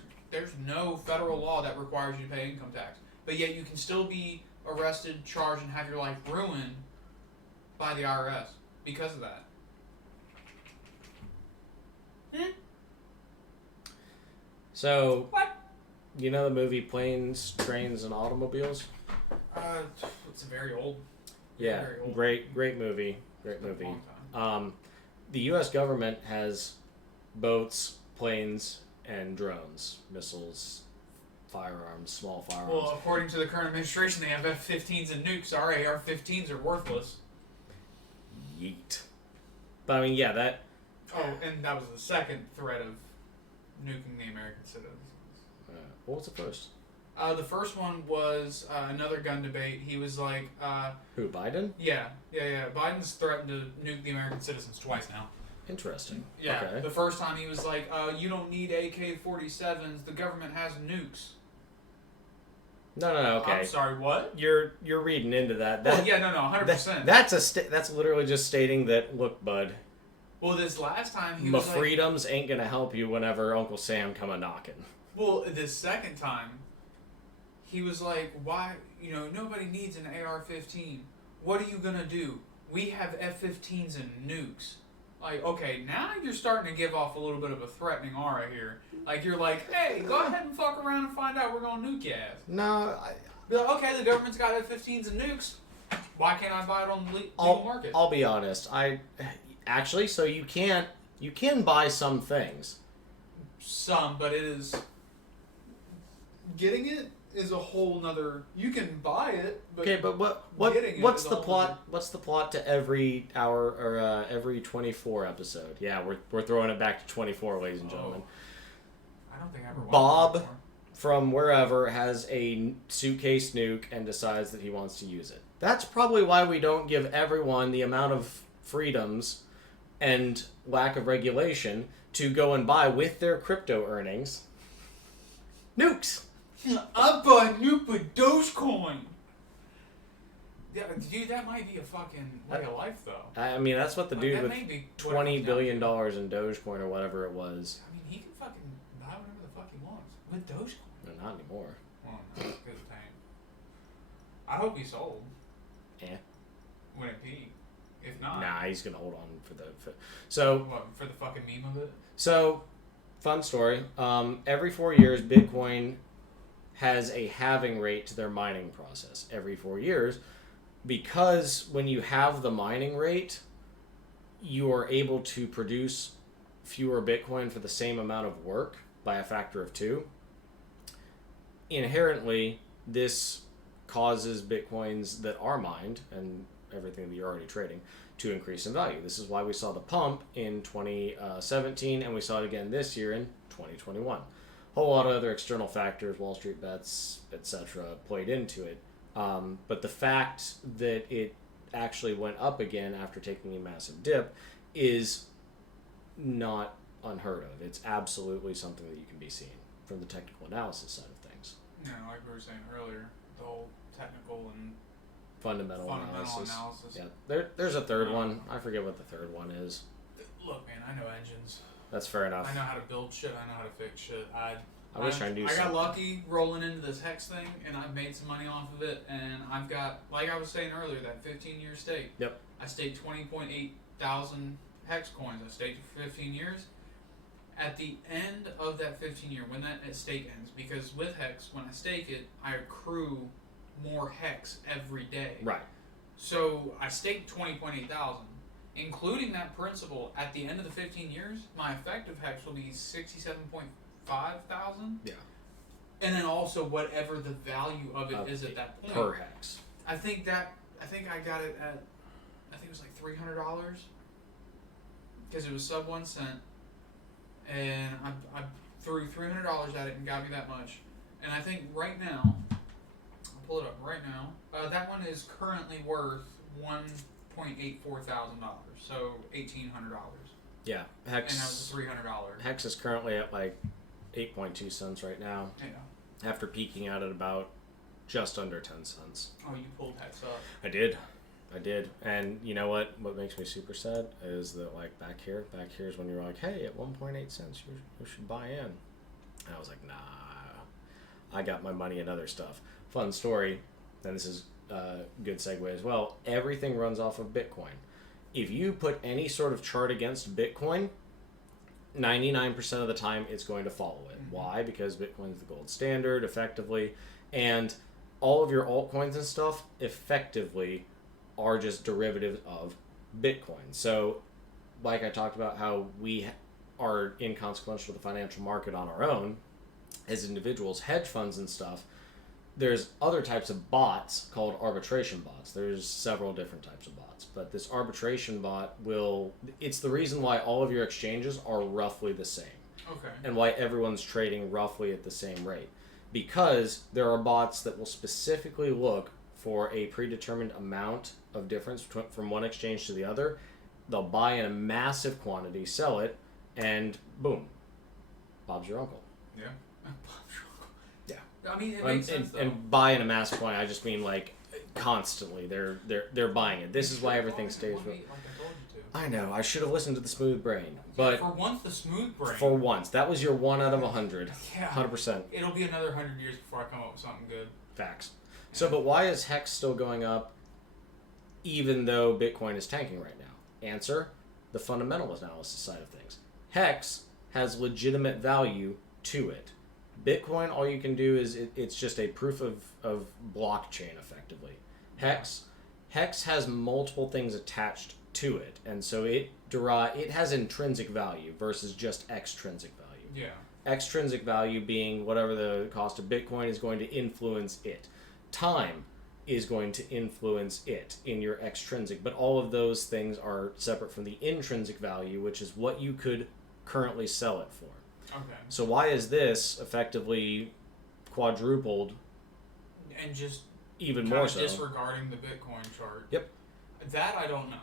no federal law that requires you to pay income tax. But yet you can still be arrested, charged, and have your life ruined by the IRS because of that. So, what? You know the movie Planes, Trains, and Automobiles? It's very old. Yeah, very old. Great movie. Great movie. The U.S. government has boats, planes, and drones, missiles, firearms, small firearms. Well, according to the current administration, they have F-15s and nukes. Our AR-15s are worthless. Yeet. But I mean, yeah, that... Oh, and that was the second threat of nuking the American citizens. What was the first? The first one was another gun debate. He was like... Who, Biden? Yeah. Biden's threatened to nuke the American citizens twice now. Interesting. Yeah. Okay. The first time he was like, you don't need AK-47s. The government has nukes. No, okay. I'm sorry, what? You're reading into that. Well, yeah, no, 100%. That's literally just stating that, look, bud. Well, this last time he my was like... freedoms ain't gonna help you whenever Uncle Sam come a-knocking. Well, this second time, he was like, why, nobody needs an AR-15. What are you gonna do? We have F-15s and nukes. Like, okay, now you're starting to give off a little bit of a threatening aura here. Like, you're like, hey, go ahead and fuck around and find out we're gonna nuke your ass. No, Be like, okay, the government's got F-15s and nukes. Why can't I buy it on the legal market? I'll be honest. Actually, so you can buy some things. Some, but it is... Getting it is a whole nother... You can buy it, but... Okay, but what's the plot? What's the plot to every hour or every 24 episode? Yeah, we're throwing it back to 24, ladies and gentlemen. I don't think I ever watched Bob it before. From wherever has a suitcase nuke and decides that he wants to use it. That's probably why we don't give everyone the amount of freedoms and lack of regulation to go and buy with their crypto earnings nukes. I bought a nuke with Dogecoin. Yeah, dude, that might be a fucking way of life, though. I mean, that's what the dude with $20 billion in to. Dogecoin or whatever it was. I mean, he can fucking buy whatever the fuck he wants with Dogecoin. No, not anymore. Well, no, because of time. I hope he sold. Yeah. When it peaked. If not. Nah, he's gonna hold on for the. For the fucking meme of it? So, fun story. Every 4 years, Bitcoin has a halving rate to their mining process. Every 4 years. Because when you have the mining rate, you are able to produce fewer Bitcoin for the same amount of work by a factor of 2. Inherently, this causes Bitcoins that are mined and everything that you're already trading to increase in value. This is why we saw the pump in 2017 and we saw it again this year in 2021. whole lot of other external factors, Wall Street bets, etc., played into it. But the fact that it actually went up again after taking a massive dip is not unheard of. It's absolutely something that you can be seeing from the technical analysis side of things. Yeah, like we were saying earlier, the whole technical and Fundamental analysis. Yeah, there's a third one. I forget what the third one is. Look, man, I know engines. That's fair enough. I know how to build shit. I know how to fix shit. I wish I knew I something. got lucky rolling into this hex thing, and I've made some money off of it. And I've got, like I was saying earlier, that 15-year stake. Yep. I staked 20.8 thousand hex coins. I staked it for 15 years. At the end of that 15-year, when that stake ends, because with hex, when I stake it, I accrue more hex every day. Right. So I staked 20.8 thousand. Including that principal, at the end of the 15 years, my effective hex will be 67.5 thousand. Yeah. And then also whatever the value of it is at that point. Per hex. I think I got it at, I think it was like $300. Because it was sub 1 cent. And I threw $300 at it and got me that much. And I think right now, I'll pull it up right now, that one is currently worth $1.84 thousand, so $1,800. Yeah, hex. And that was $300. Hex is currently at like 8.2 cents right now. Yeah. After peaking out at about just under 10 cents. Oh, you pulled hex up. I did, and you know what? What makes me super sad is that like back here is when you're like, hey, at 1.8 cents, you should buy in. And I was like, nah, I got my money in other stuff. Fun story, and this is good segue as well. Everything runs off of Bitcoin. If you put any sort of chart against Bitcoin, 99% of the time it's going to follow it. Mm-hmm. Why? Because Bitcoin is the gold standard, effectively, and all of your altcoins and stuff effectively are just derivatives of Bitcoin. So, like I talked about how we are inconsequential to the financial market on our own as individuals, hedge funds and stuff, there's other types of bots called arbitration bots. There's several different types of bots, but this arbitration bot it's the reason why all of your exchanges are roughly the same. Okay. And why everyone's trading roughly at the same rate. Because there are bots that will specifically look for a predetermined amount of difference from one exchange to the other. They'll buy in a massive quantity, sell it, and boom, Bob's your uncle. Yeah. Yeah. I mean, it makes sense, though. And buy in a mass quantity, I just mean like constantly. They're buying it. This is why everything stays. Like I told you to. I know. I should have listened to the smooth brain, but for once, the smooth brain. For once, that was your 1 out of 100. Yeah. 100%. It'll be another 100 years before I come up with something good. Facts. So, but why is Hex still going up, even though Bitcoin is tanking right now? Answer: the fundamental analysis side of things. Hex has legitimate value to it. Bitcoin, all you can do is it's just a proof of blockchain, effectively. Hex has multiple things attached to it, and so it has intrinsic value versus just extrinsic value. Yeah. Extrinsic value being whatever the cost of Bitcoin is going to influence it. Time is going to influence it in your extrinsic, but all of those things are separate from the intrinsic value, which is what you could currently sell it for. Okay. So why is this effectively quadrupled? And just even more so disregarding the Bitcoin chart. Yep. That I don't know.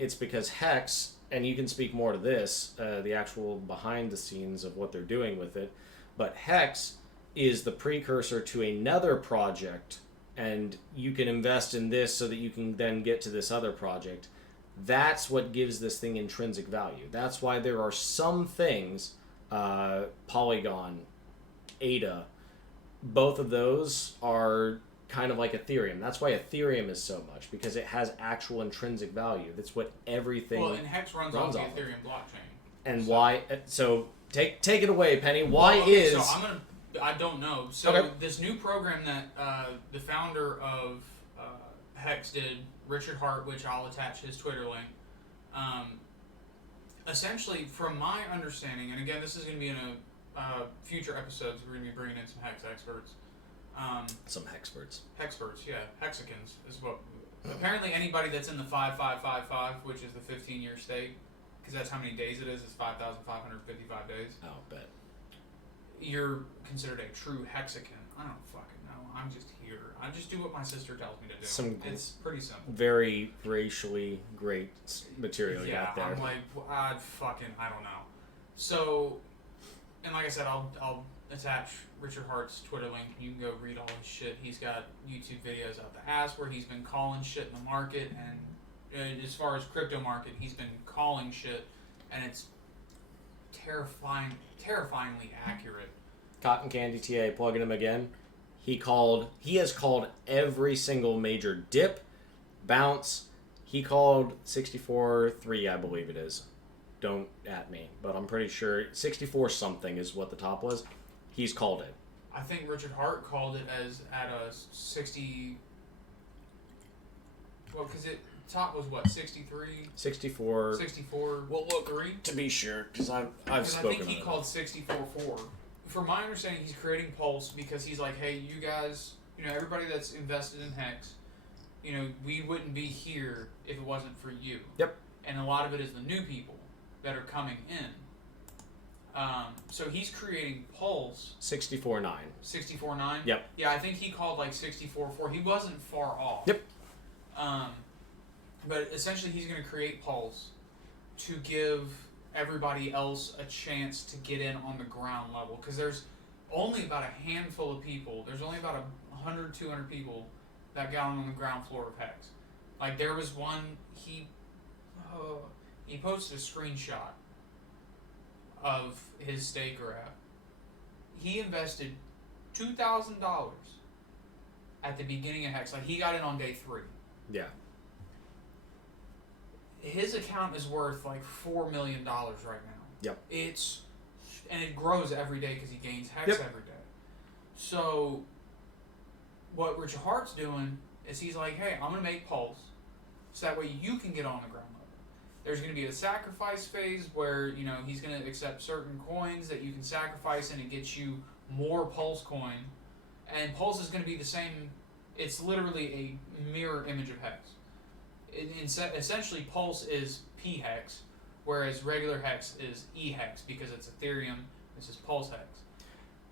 It's because Hex, and you can speak more to this, the actual behind the scenes of what they're doing with it, but Hex is the precursor to another project, and you can invest in this so that you can then get to this other project. That's what gives this thing intrinsic value. That's why there are some things, Polygon, ADA, both of those are kind of like Ethereum. That's why Ethereum is so much, because it has actual intrinsic value. That's what everything Well, and Hex runs off the Ethereum blockchain. And why? So take it away, Penny. Why is? So I don't know. So this new program that the founder of Hex did, Richard Hart, which I'll attach his Twitter link. Essentially, from my understanding, and again, this is going to be in a future episodes. We're going to be bringing in some Hex experts. Some Hexperts. Hexperts, yeah. Hexicans is what. Apparently, anybody that's in the 5555, which is the 15-year stake, because that's how many days it is 5,555 days. Oh, bet. you're considered a true hexagon. I don't fucking know. I'm just here. I just do what my sister tells me to do. It's pretty simple. Very racially great material you got there. I'm like, I don't know. So, and like I said, I'll attach Richard Hart's Twitter link. You can go read all his shit. He's got YouTube videos out the ass where he's been calling shit in the market, and as far as crypto market, he's been calling shit, and it's terrifyingly accurate. Cotton Candy TA, plugging him again. He has called every single major dip, bounce. He called 64.3, I believe it is. Don't at me, but I'm pretty sure 64 something is what the top was. He's called it. I think Richard Hart called it as at a 60. Well, because it top was what, 63? 64. 64. Well, look, to be sure, because I've spoken. I think he called 64.4. From my understanding, he's creating Pulse because he's like, hey, you guys, everybody that's invested in Hex, we wouldn't be here if it wasn't for you. Yep. And a lot of it is the new people that are coming in. So he's creating Pulse. 64.9. 64.9? Yep. Yeah, I think he called like 64.4. He wasn't far off. Yep. But essentially he's going to create Pulse to give everybody else a chance to get in on the ground level. Because there's only about a handful of people. There's only about 100, 200 people that got on the ground floor of Hex. Like there was one, he posted a screenshot of his stake graph. He invested $2,000 at the beginning of Hex. Like he got in on day 3. Yeah. His account is worth like $4 million right now. Yep. And it grows every day because he gains Hex every day. So what Richard Hart's doing is he's like, hey, I'm going to make Pulse so that way you can get on the ground level. There's going to be a sacrifice phase where, he's going to accept certain coins that you can sacrifice and it gets you more Pulse coin. And Pulse is going to be the same. It's literally a mirror image of Hex. Essentially, Pulse is P-Hex, whereas regular Hex is E-Hex because it's Ethereum. This is Pulse Hex.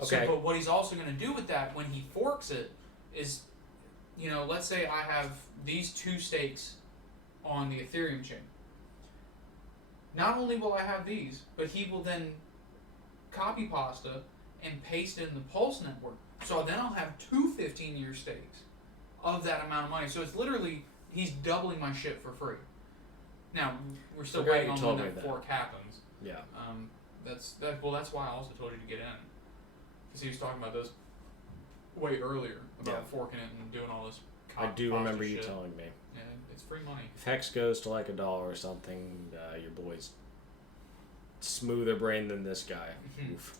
Okay. So, but what he's also going to do with that when he forks it is, let's say I have these 2 stakes on the Ethereum chain. Not only will I have these, but he will then copy pasta and paste it in the Pulse network. So then I'll have 2 15-year stakes of that amount of money. So it's literally, he's doubling my shit for free. Now, we're still waiting on when that fork happens. Yeah. That's why I also told you to get in. Because he was talking about those way earlier, about forking it and doing all this I do remember you shit. telling me. Yeah, it's free money. If Hex goes to like $1 or something, your boy's smoother brain than this guy. Oof.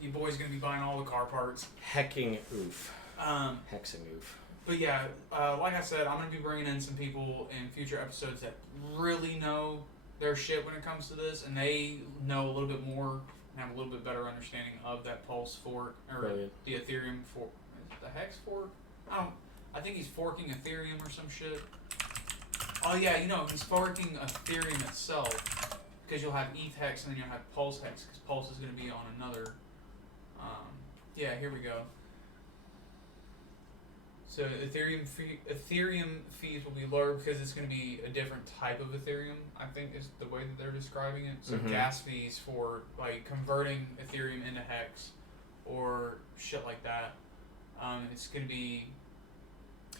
Your boy's going to be buying all the car parts. Hecking oof. Hexing oof. But yeah, like I said, I'm going to be bringing in some people in future episodes that really know their shit when it comes to this, and they know a little bit more and have a little bit better understanding of that Pulse fork, or Brilliant. The Ethereum fork. The Hex fork? I think he's forking Ethereum or some shit. Oh yeah, he's forking Ethereum itself, because you'll have ETH Hex and then you'll have Pulse Hex, because Pulse is going to be on another. Yeah, here we go. So Ethereum fees will be lower because it's going to be a different type of Ethereum, I think is the way that they're describing it. So gas fees for like converting Ethereum into Hex or shit like that. It's going to be...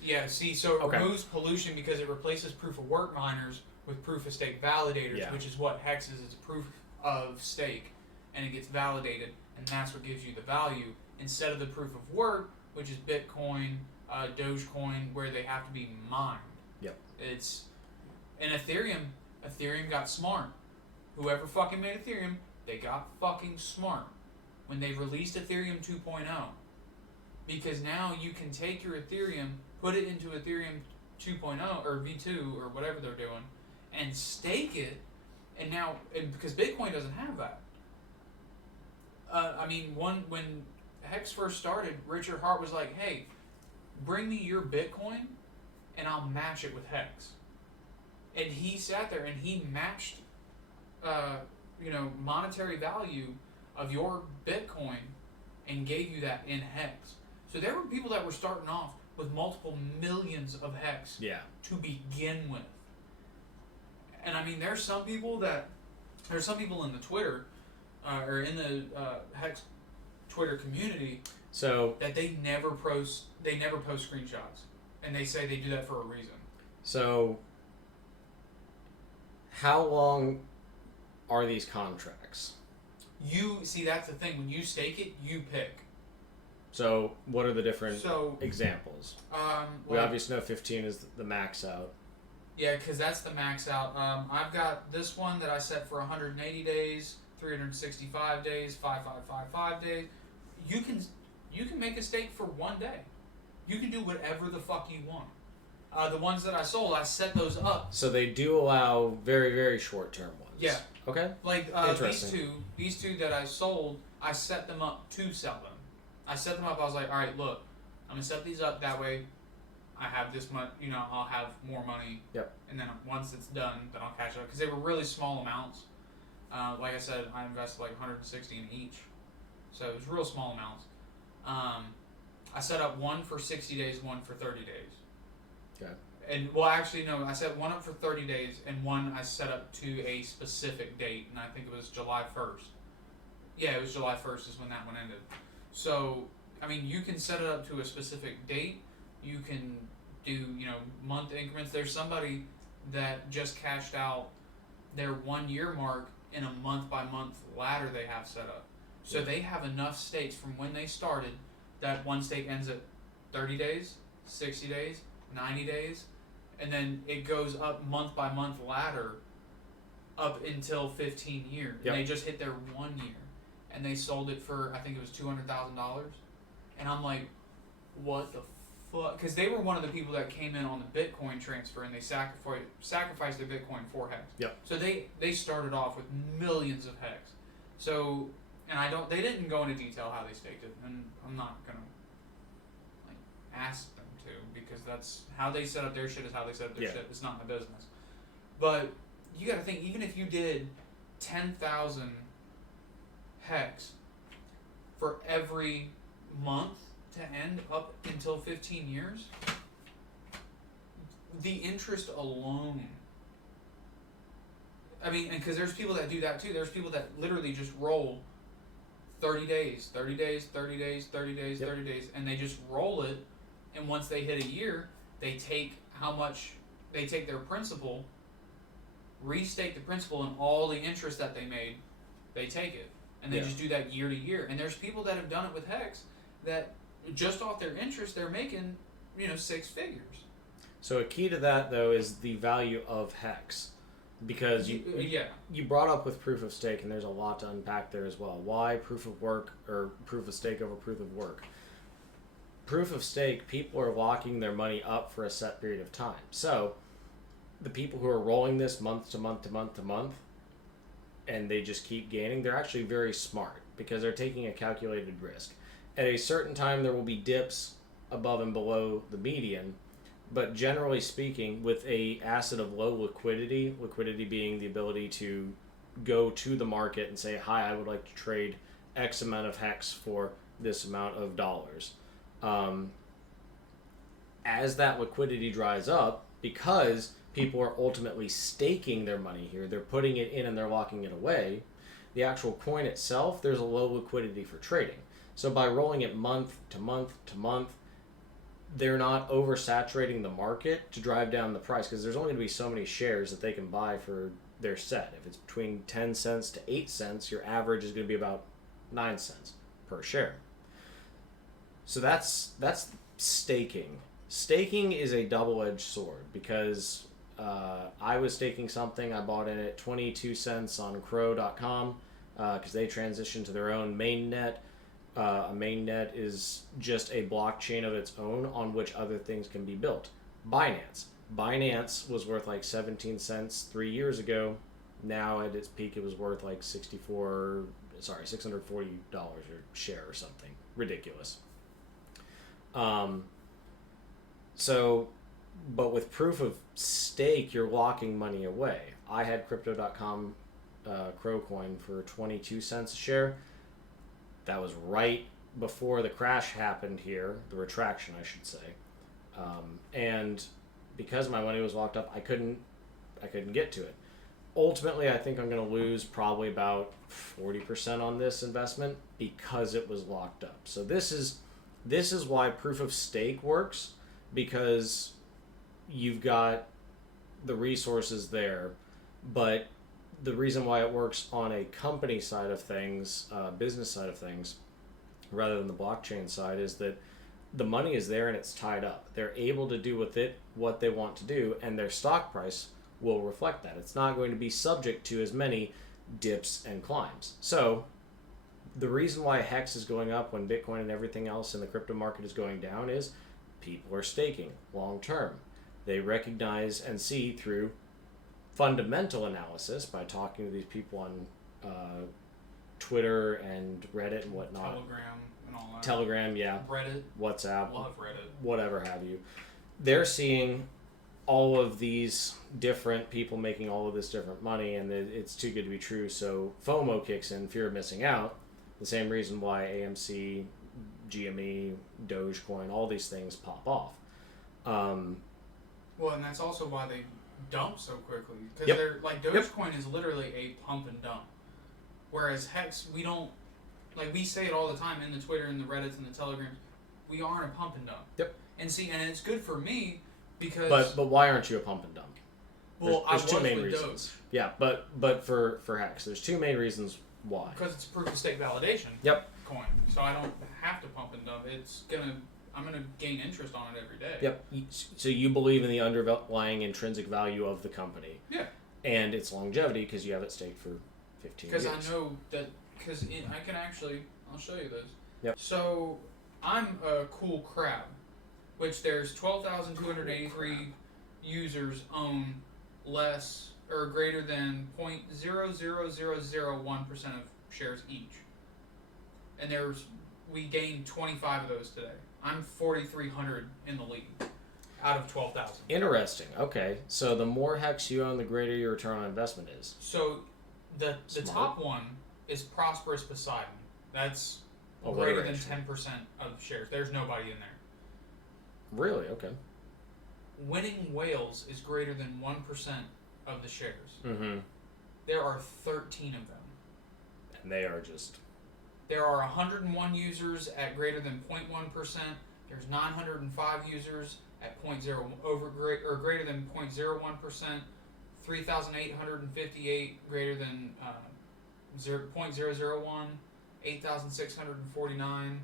Yeah, see, so it removes pollution because it replaces proof of work miners with proof of stake validators, which is what Hex is. It's proof of stake, and it gets validated, and that's what gives you the value, instead of the proof of work, which is Bitcoin, Dogecoin, where they have to be mined. Yep. It's... And Ethereum got smart. Whoever fucking made Ethereum, they got fucking smart when they released Ethereum 2.0. Because now you can take your Ethereum, put it into Ethereum 2.0 or V2 or whatever they're doing, and stake it. And now, because Bitcoin doesn't have that. When Hex first started, Richard Hart was like, hey, bring me your Bitcoin and I'll match it with Hex. And he sat there and he matched, monetary value of your Bitcoin and gave you that in hex. So there were people that were starting off with multiple millions of hex to begin with. And I mean, there's some people in the Twitter, or in the hex Twitter community, so that they never post screenshots, and they say they do that for a reason. So how long are these contracts? You see, that's the thing. When you stake it, you pick. So what are the different examples? We obviously know 15 is the max out. Yeah, because that's the max out. I've got this one that I set for 180 days, 365 days, 5555 days. You can make a stake for 1 day. You can do whatever the fuck you want. The ones that I sold, I set those up. So they do allow very, very short-term ones. Yeah. Okay. Like these two that I sold, I set them up to sell them. I set them up. I was like, all right, look, I'm gonna set these up that way. I have this much, I'll have more money. Yep. And then once it's done, then I'll catch up because they were really small amounts. Like I said, I invested like 160 in each, so it was real small amounts. I set up one for 60 days, one for 30 days. Okay. And well, actually, no, I set one up for 30 days, and one I set up to a specific date, and I think it was July 1st. Yeah, it was July 1st is when that one ended. So, I mean, you can set it up to a specific date. You can do, month increments. There's somebody that just cashed out their 1 year mark in a month by month ladder they have set up. So they have enough stakes from when they started that one stake ends at 30 days, 60 days, 90 days, and then it goes up month by month ladder up until 15 years. Yep. And they just hit their 1 year. And they sold it for, I think it was $200,000. And I'm like, what the fuck? Because they were one of the people that came in on the Bitcoin transfer, and they sacrificed their Bitcoin for hex. Yep. So they started off with millions of hex. So, and they didn't go into detail how they staked it, and I'm not gonna ask them to, because that's how they set up their shit is how they set up their shit. It's not my business. But you got to think, even if you did 10,000 hex for every month to end up until 15 years, the interest alone. I mean, and because there's people that do that too. There's people that literally just roll 30 days, 30 days, 30 days, 30 days, 30 days, and they just roll it. And once they hit a year, they take their principal, restake the principal, and all the interest that they made, they take it. And they just do that year to year. And there's people that have done it with hex that just off their interest, they're making, 6 figures. So a key to that, though, is the value of hex. Because you brought up with proof of stake, and there's a lot to unpack there as well. Why proof of work or proof of stake over proof of work? Proof of stake, people are locking their money up for a set period of time. So the people who are rolling this month to month to month to month, and they just keep gaining, they're actually very smart because they're taking a calculated risk. At a certain time, there will be dips above and below the median, but generally speaking, with a asset of low liquidity being the ability to go to the market and say, hi, I would like to trade X amount of hex for this amount of dollars. As that liquidity dries up, because people are ultimately staking their money here, they're putting it in and they're locking it away, the actual coin itself, there's a low liquidity for trading. So by rolling it month to month to month, they're not oversaturating the market to drive down the price, because there's only going to be so many shares that they can buy for their set. If it's between 10 cents to 8 cents, your average is going to be about 9 cents per share. So that's staking. Staking is a double-edged sword, because I was staking something. I bought in at 22 cents on crow.com because they transitioned to their own mainnet. A mainnet is just a blockchain of its own on which other things can be built. Binance was worth like 17 cents 3 years ago. Now at its peak, it was worth like $640 a share or something ridiculous. But with proof of stake, you're locking money away. I had crypto.com Crow coin for 22 cents a share. That was right before the crash happened here, the retraction, I should say. And because my money was locked up, I couldn't get to it. Ultimately, I think I'm going to lose probably about 40% on this investment because it was locked up. So this is why proof of stake works, because you've got the resources there. But the reason why it works on a company side of things, business side of things, rather than the blockchain side, is that the money is there and it's tied up. They're able to do with it what they want to do, and their stock price will reflect that. It's not going to be subject to as many dips and climbs. So the reason why Hex is going up when Bitcoin and everything else in the crypto market is going down is people are staking long term. They recognize and see through fundamental analysis by talking to these people on Twitter and Reddit and whatnot. Telegram and all that. Telegram, yeah. Reddit. WhatsApp. Love Reddit. Whatever have you. They're seeing all of these different people making all of this different money, and it's too good to be true. So FOMO kicks in, fear of missing out. The same reason why AMC, GME, Dogecoin, all these things pop off. Well, and that's also why they dump so quickly, because Yep. they're like Dogecoin is literally a pump and dump, whereas Hex, we don't, like, we say it all the time in the Twitter and the Reddits and the Telegrams, we aren't a pump and dump. Yep. And see, and it's good for me because But why aren't you a pump and dump? well, There's I two was main with reasons. Doge Yeah, but for Hex, there's two main reasons why. because it's proof of stake validation. Yep. Coin, so I don't have to pump and dump. I'm gonna gain interest on it every day. Yep. So you believe in the underlying intrinsic value of the company. Yeah. And its longevity because you have it staked for 15 years. Because I know that, I can actually, I'll show you this. Yep. So, I'm a cool crab, which there's 12,283 users own less or greater than 0.00001% of shares each. And we gained 25 of those today. I'm 4,300 in the lead out of 12,000. Interesting. Okay. So the more Hex you own, the greater your return on investment is. So the Smart. top one is Prosperous Poseidon. That's greater than Alliteration. 10% of shares. There's nobody in there. Really? Okay. Winning Whales is greater than 1% of the shares. Mm-hmm. There are 13 of them. And they are just... There are 101 users at greater than 0.1%. There's 905 users at greater than 0.01%. 3,858 greater than 0.001. 8,649.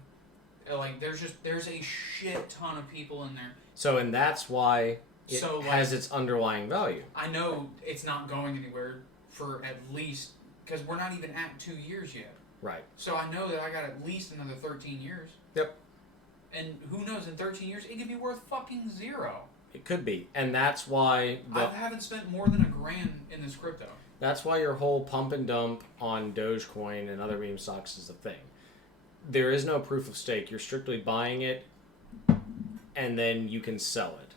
Like there's a shit ton of people in there. So, and that's why it has its underlying value. I know it's not going anywhere for at least, because we're not even at 2 years yet. Right. So I know that I got at least another 13 years. Yep. And who knows, in 13 years, it could be worth fucking zero. It could be. And that's why... I haven't spent more than $1,000 in this crypto. That's why your whole pump and dump on Dogecoin and other meme stocks is a thing. There is no proof of stake. You're strictly buying it, and then you can sell it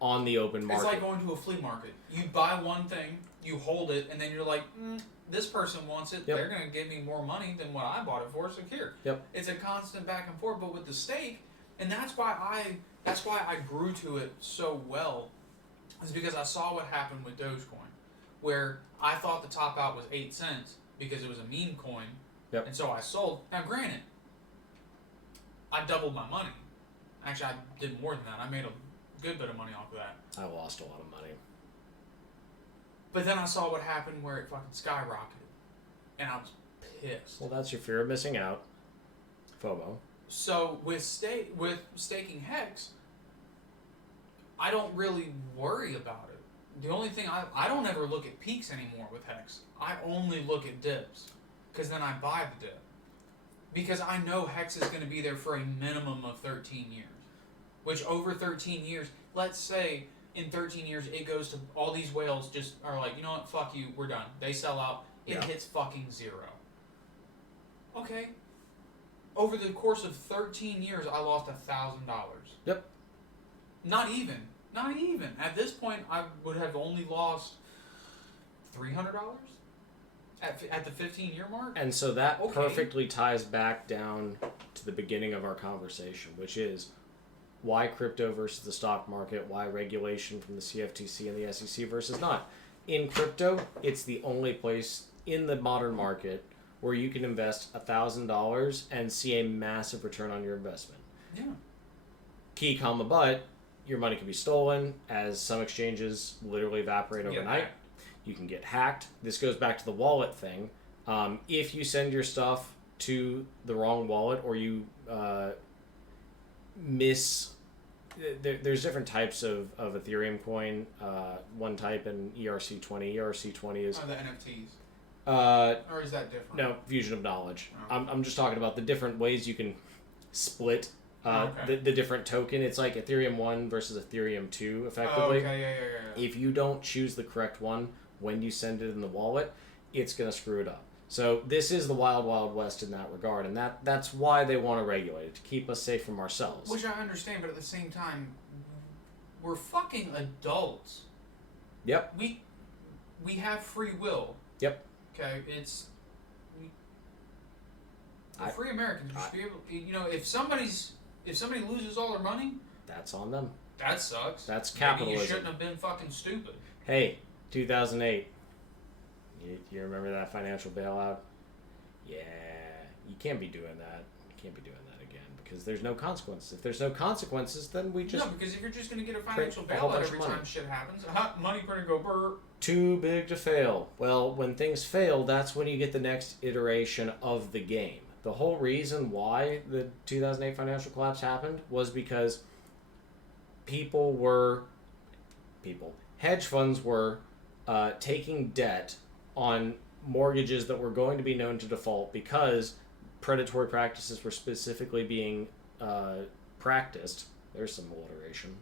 on the open market. It's like going to a flea market. You buy one thing, you hold it, and then you're like, this person wants it. Yep. They're going to give me more money than what I bought it for, so here. Yep. It's a constant back and forth, but with the stake, and that's why I grew to it so well, is because I saw what happened with Dogecoin, where I thought the top out was 8 cents because it was a meme coin, Yep. and so I sold. Now, granted, I doubled my money. Actually, I did more than that. I made a good bit of money off of that. I lost a lot of money. But then I saw what happened where it fucking skyrocketed, and I was pissed. Well, that's your fear of missing out. FOMO. So with staking Hex, I don't really worry about it. The only thing I don't ever look at peaks anymore with Hex. I only look at dips, because then I buy the dip. Because I know Hex is going to be there for a minimum of 13 years. Which over 13 years, let's say in 13 years it goes to all these whales just are like, you know what, fuck you, we're done. They sell out, it hits fucking zero. Okay. Over the course of 13 years, I lost $1,000. Yep. Not even. At this point, I would have only lost $300. At the 15-year mark? And so that Okay. perfectly ties back down to the beginning of our conversation, which is why crypto versus the stock market, why regulation from the CFTC and the SEC versus not. In crypto, it's the only place in the modern market where you can invest $1,000 and see a massive return on your investment. Yeah. Key, comma, but your money can be stolen, as some exchanges literally evaporate overnight. You can get hacked. This goes back to the wallet thing. If you send your stuff to the wrong wallet, or you there's different types of Ethereum coin. One type in ERC20. ERC20 is... Oh, the NFTs. Or is that different? No, fusion of knowledge. Oh. I'm just talking about the different ways you can split Okay. the different token. It's like Ethereum 1 versus Ethereum 2, Oh, effectively. okay, yeah. If you don't choose the correct one when you send it in the wallet, it's going to screw it up. So this is the wild, wild west in that regard, and that's why they want to regulate it, to keep us safe from ourselves. Which I understand, but at the same time, we're fucking adults. Yep. We have free will. Yep. Okay, we're free Americans. We should be able, you know, if somebody loses all their money, That's on them. that sucks. That's Maybe capitalism. you shouldn't have been fucking stupid. Hey, 2008. You remember that financial bailout? Yeah, you can't be doing that. You can't be doing that again because there's no consequences. If there's no consequences, then we just... No, because if you're just going to get a financial print a whole bailout bunch every of money. time shit happens, money printer go burr. Too big to fail. Well, when things fail, that's when you get the next iteration of the game. The whole reason why the 2008 financial collapse happened was because hedge funds were taking debt on mortgages that were going to be known to default because predatory practices were specifically being practiced. There's some alliteration.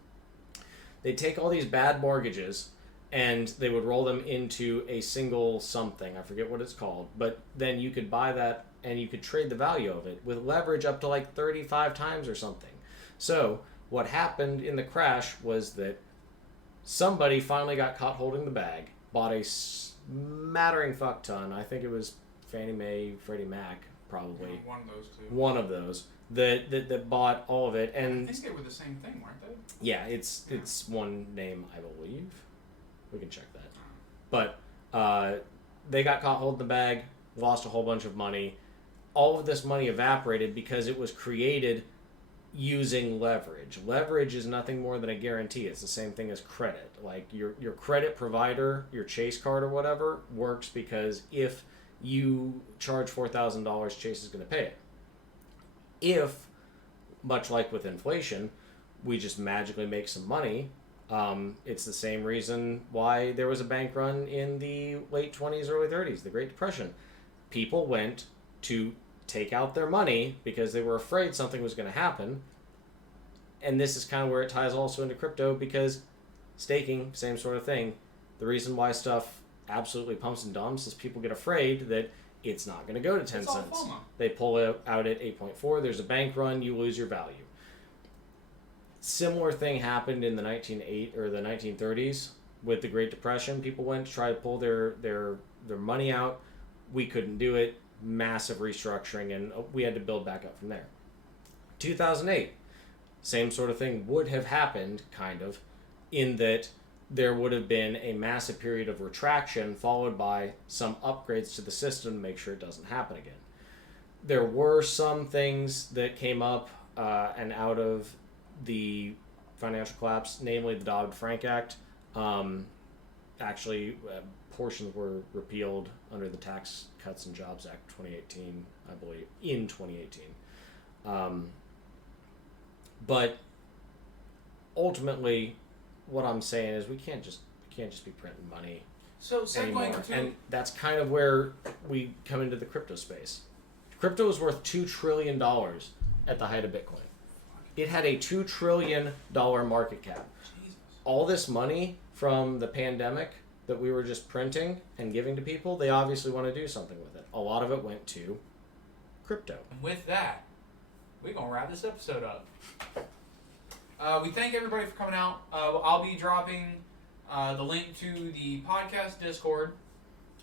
They'd take all these bad mortgages and they would roll them into a single something. I forget what it's called. But then you could buy that and you could trade the value of it with leverage up to like 35 times or something. So what happened in the crash was that somebody finally got caught holding the bag, bought a smattering fuck ton. I think it was Fannie Mae, Freddie Mac, probably. Yeah, one of those two. One of those that bought all of it. And I think they were the same thing, weren't they? yeah, it's one name, I believe. We can check that. But they got caught holding the bag, lost a whole bunch of money. All of this money evaporated because it was created using leverage. Leverage is nothing more than a guarantee. It's the same thing as credit. Like your credit provider, your Chase card or whatever, works because if you charge $4,000, Chase is going to pay it. If, much like with inflation, we just magically make some money, it's the same reason why there was a bank run in the late 20s, early 30s, the Great Depression. People went to take out their money because they were afraid something was going to happen. And this is kind of where it ties also into crypto, because staking, same sort of thing. The reason why stuff absolutely pumps and dumps is people get afraid that it's not going to go to 10 It's all cents. FOMO. They pull it out at 8.4. There's a bank run, you lose your value. Similar thing happened in the 1930s with the Great Depression. People went to try to pull their money out. We couldn't do it. Massive restructuring, and we had to build back up from there. 2008, same sort of thing would have happened, kind of, in that there would have been a massive period of retraction followed by some upgrades to the system to make sure it doesn't happen again. There were some things that came up and out of the financial collapse, namely the Dodd-Frank Act. Portions were repealed under the Tax Cuts and Jobs Act 2018, I believe, in 2018. But ultimately, what I'm saying is we can't just be printing money So anymore. segueing to And that's kind of where we come into the crypto space. Crypto was worth $2 trillion at the height of Bitcoin. It had a $2 trillion market cap. Jesus. All this money from the pandemic that we were just printing and giving to people, they obviously want to do something with it. A lot of it went to crypto. And with that, we're going to wrap this episode up. We thank everybody for coming out. I'll be dropping the link to the podcast Discord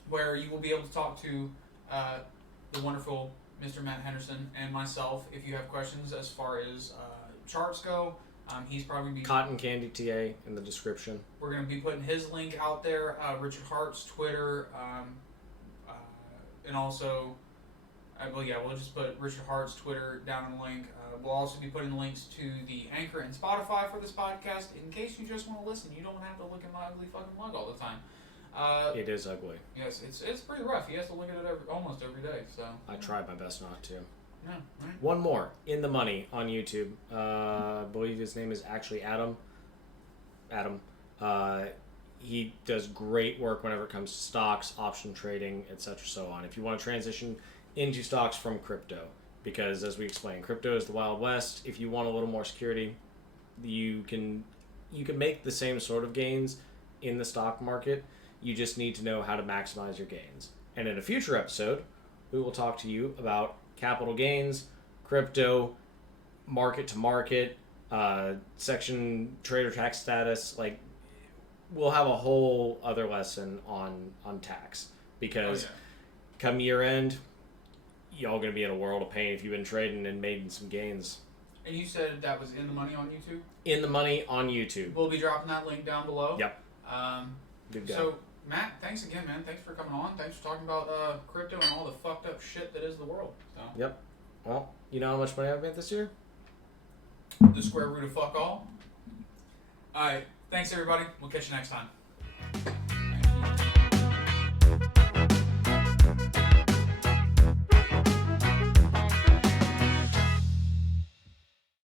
where you will be able to talk to the wonderful Mr. Matt Henderson and myself if you have questions as far as charts go. He's probably going to be... Cotton Candy TA in the description. We're going to be putting his link out there, Richard Hart's Twitter, and also... we'll just put Richard Hart's Twitter down in the link. We'll also be putting links to the Anchor and Spotify for this podcast in case you just want to listen. You don't have to look at my ugly fucking mug all the time. It is ugly. Yes, it's pretty rough. He has to look at it almost every day. So I tried my best not to. Yeah, right. One more, In the Money on YouTube. I believe his name is actually Adam. He does great work whenever it comes to stocks, option trading, etc. so on. If you want to transition into stocks from crypto, because as we explained, crypto is the Wild West. If you want a little more security, you can make the same sort of gains in the stock market. You just need to know how to maximize your gains. And in a future episode, we will talk to you about capital gains, crypto, market to market, section trader tax status. Like, we'll have a whole other lesson on tax, because come year end, y'all gonna be in a world of pain if you've been trading and made some gains. And you said that was In the Money on YouTube? In the Money on YouTube. We'll be dropping that link down below. Yep. Good guy. So, Matt, thanks again, man. Thanks for coming on. Thanks for talking about crypto and all the fucked up shit that is the world. So. Yep. Well, you know how much money I've made this year? The square root of fuck all. Alright, thanks everybody. We'll catch you next time.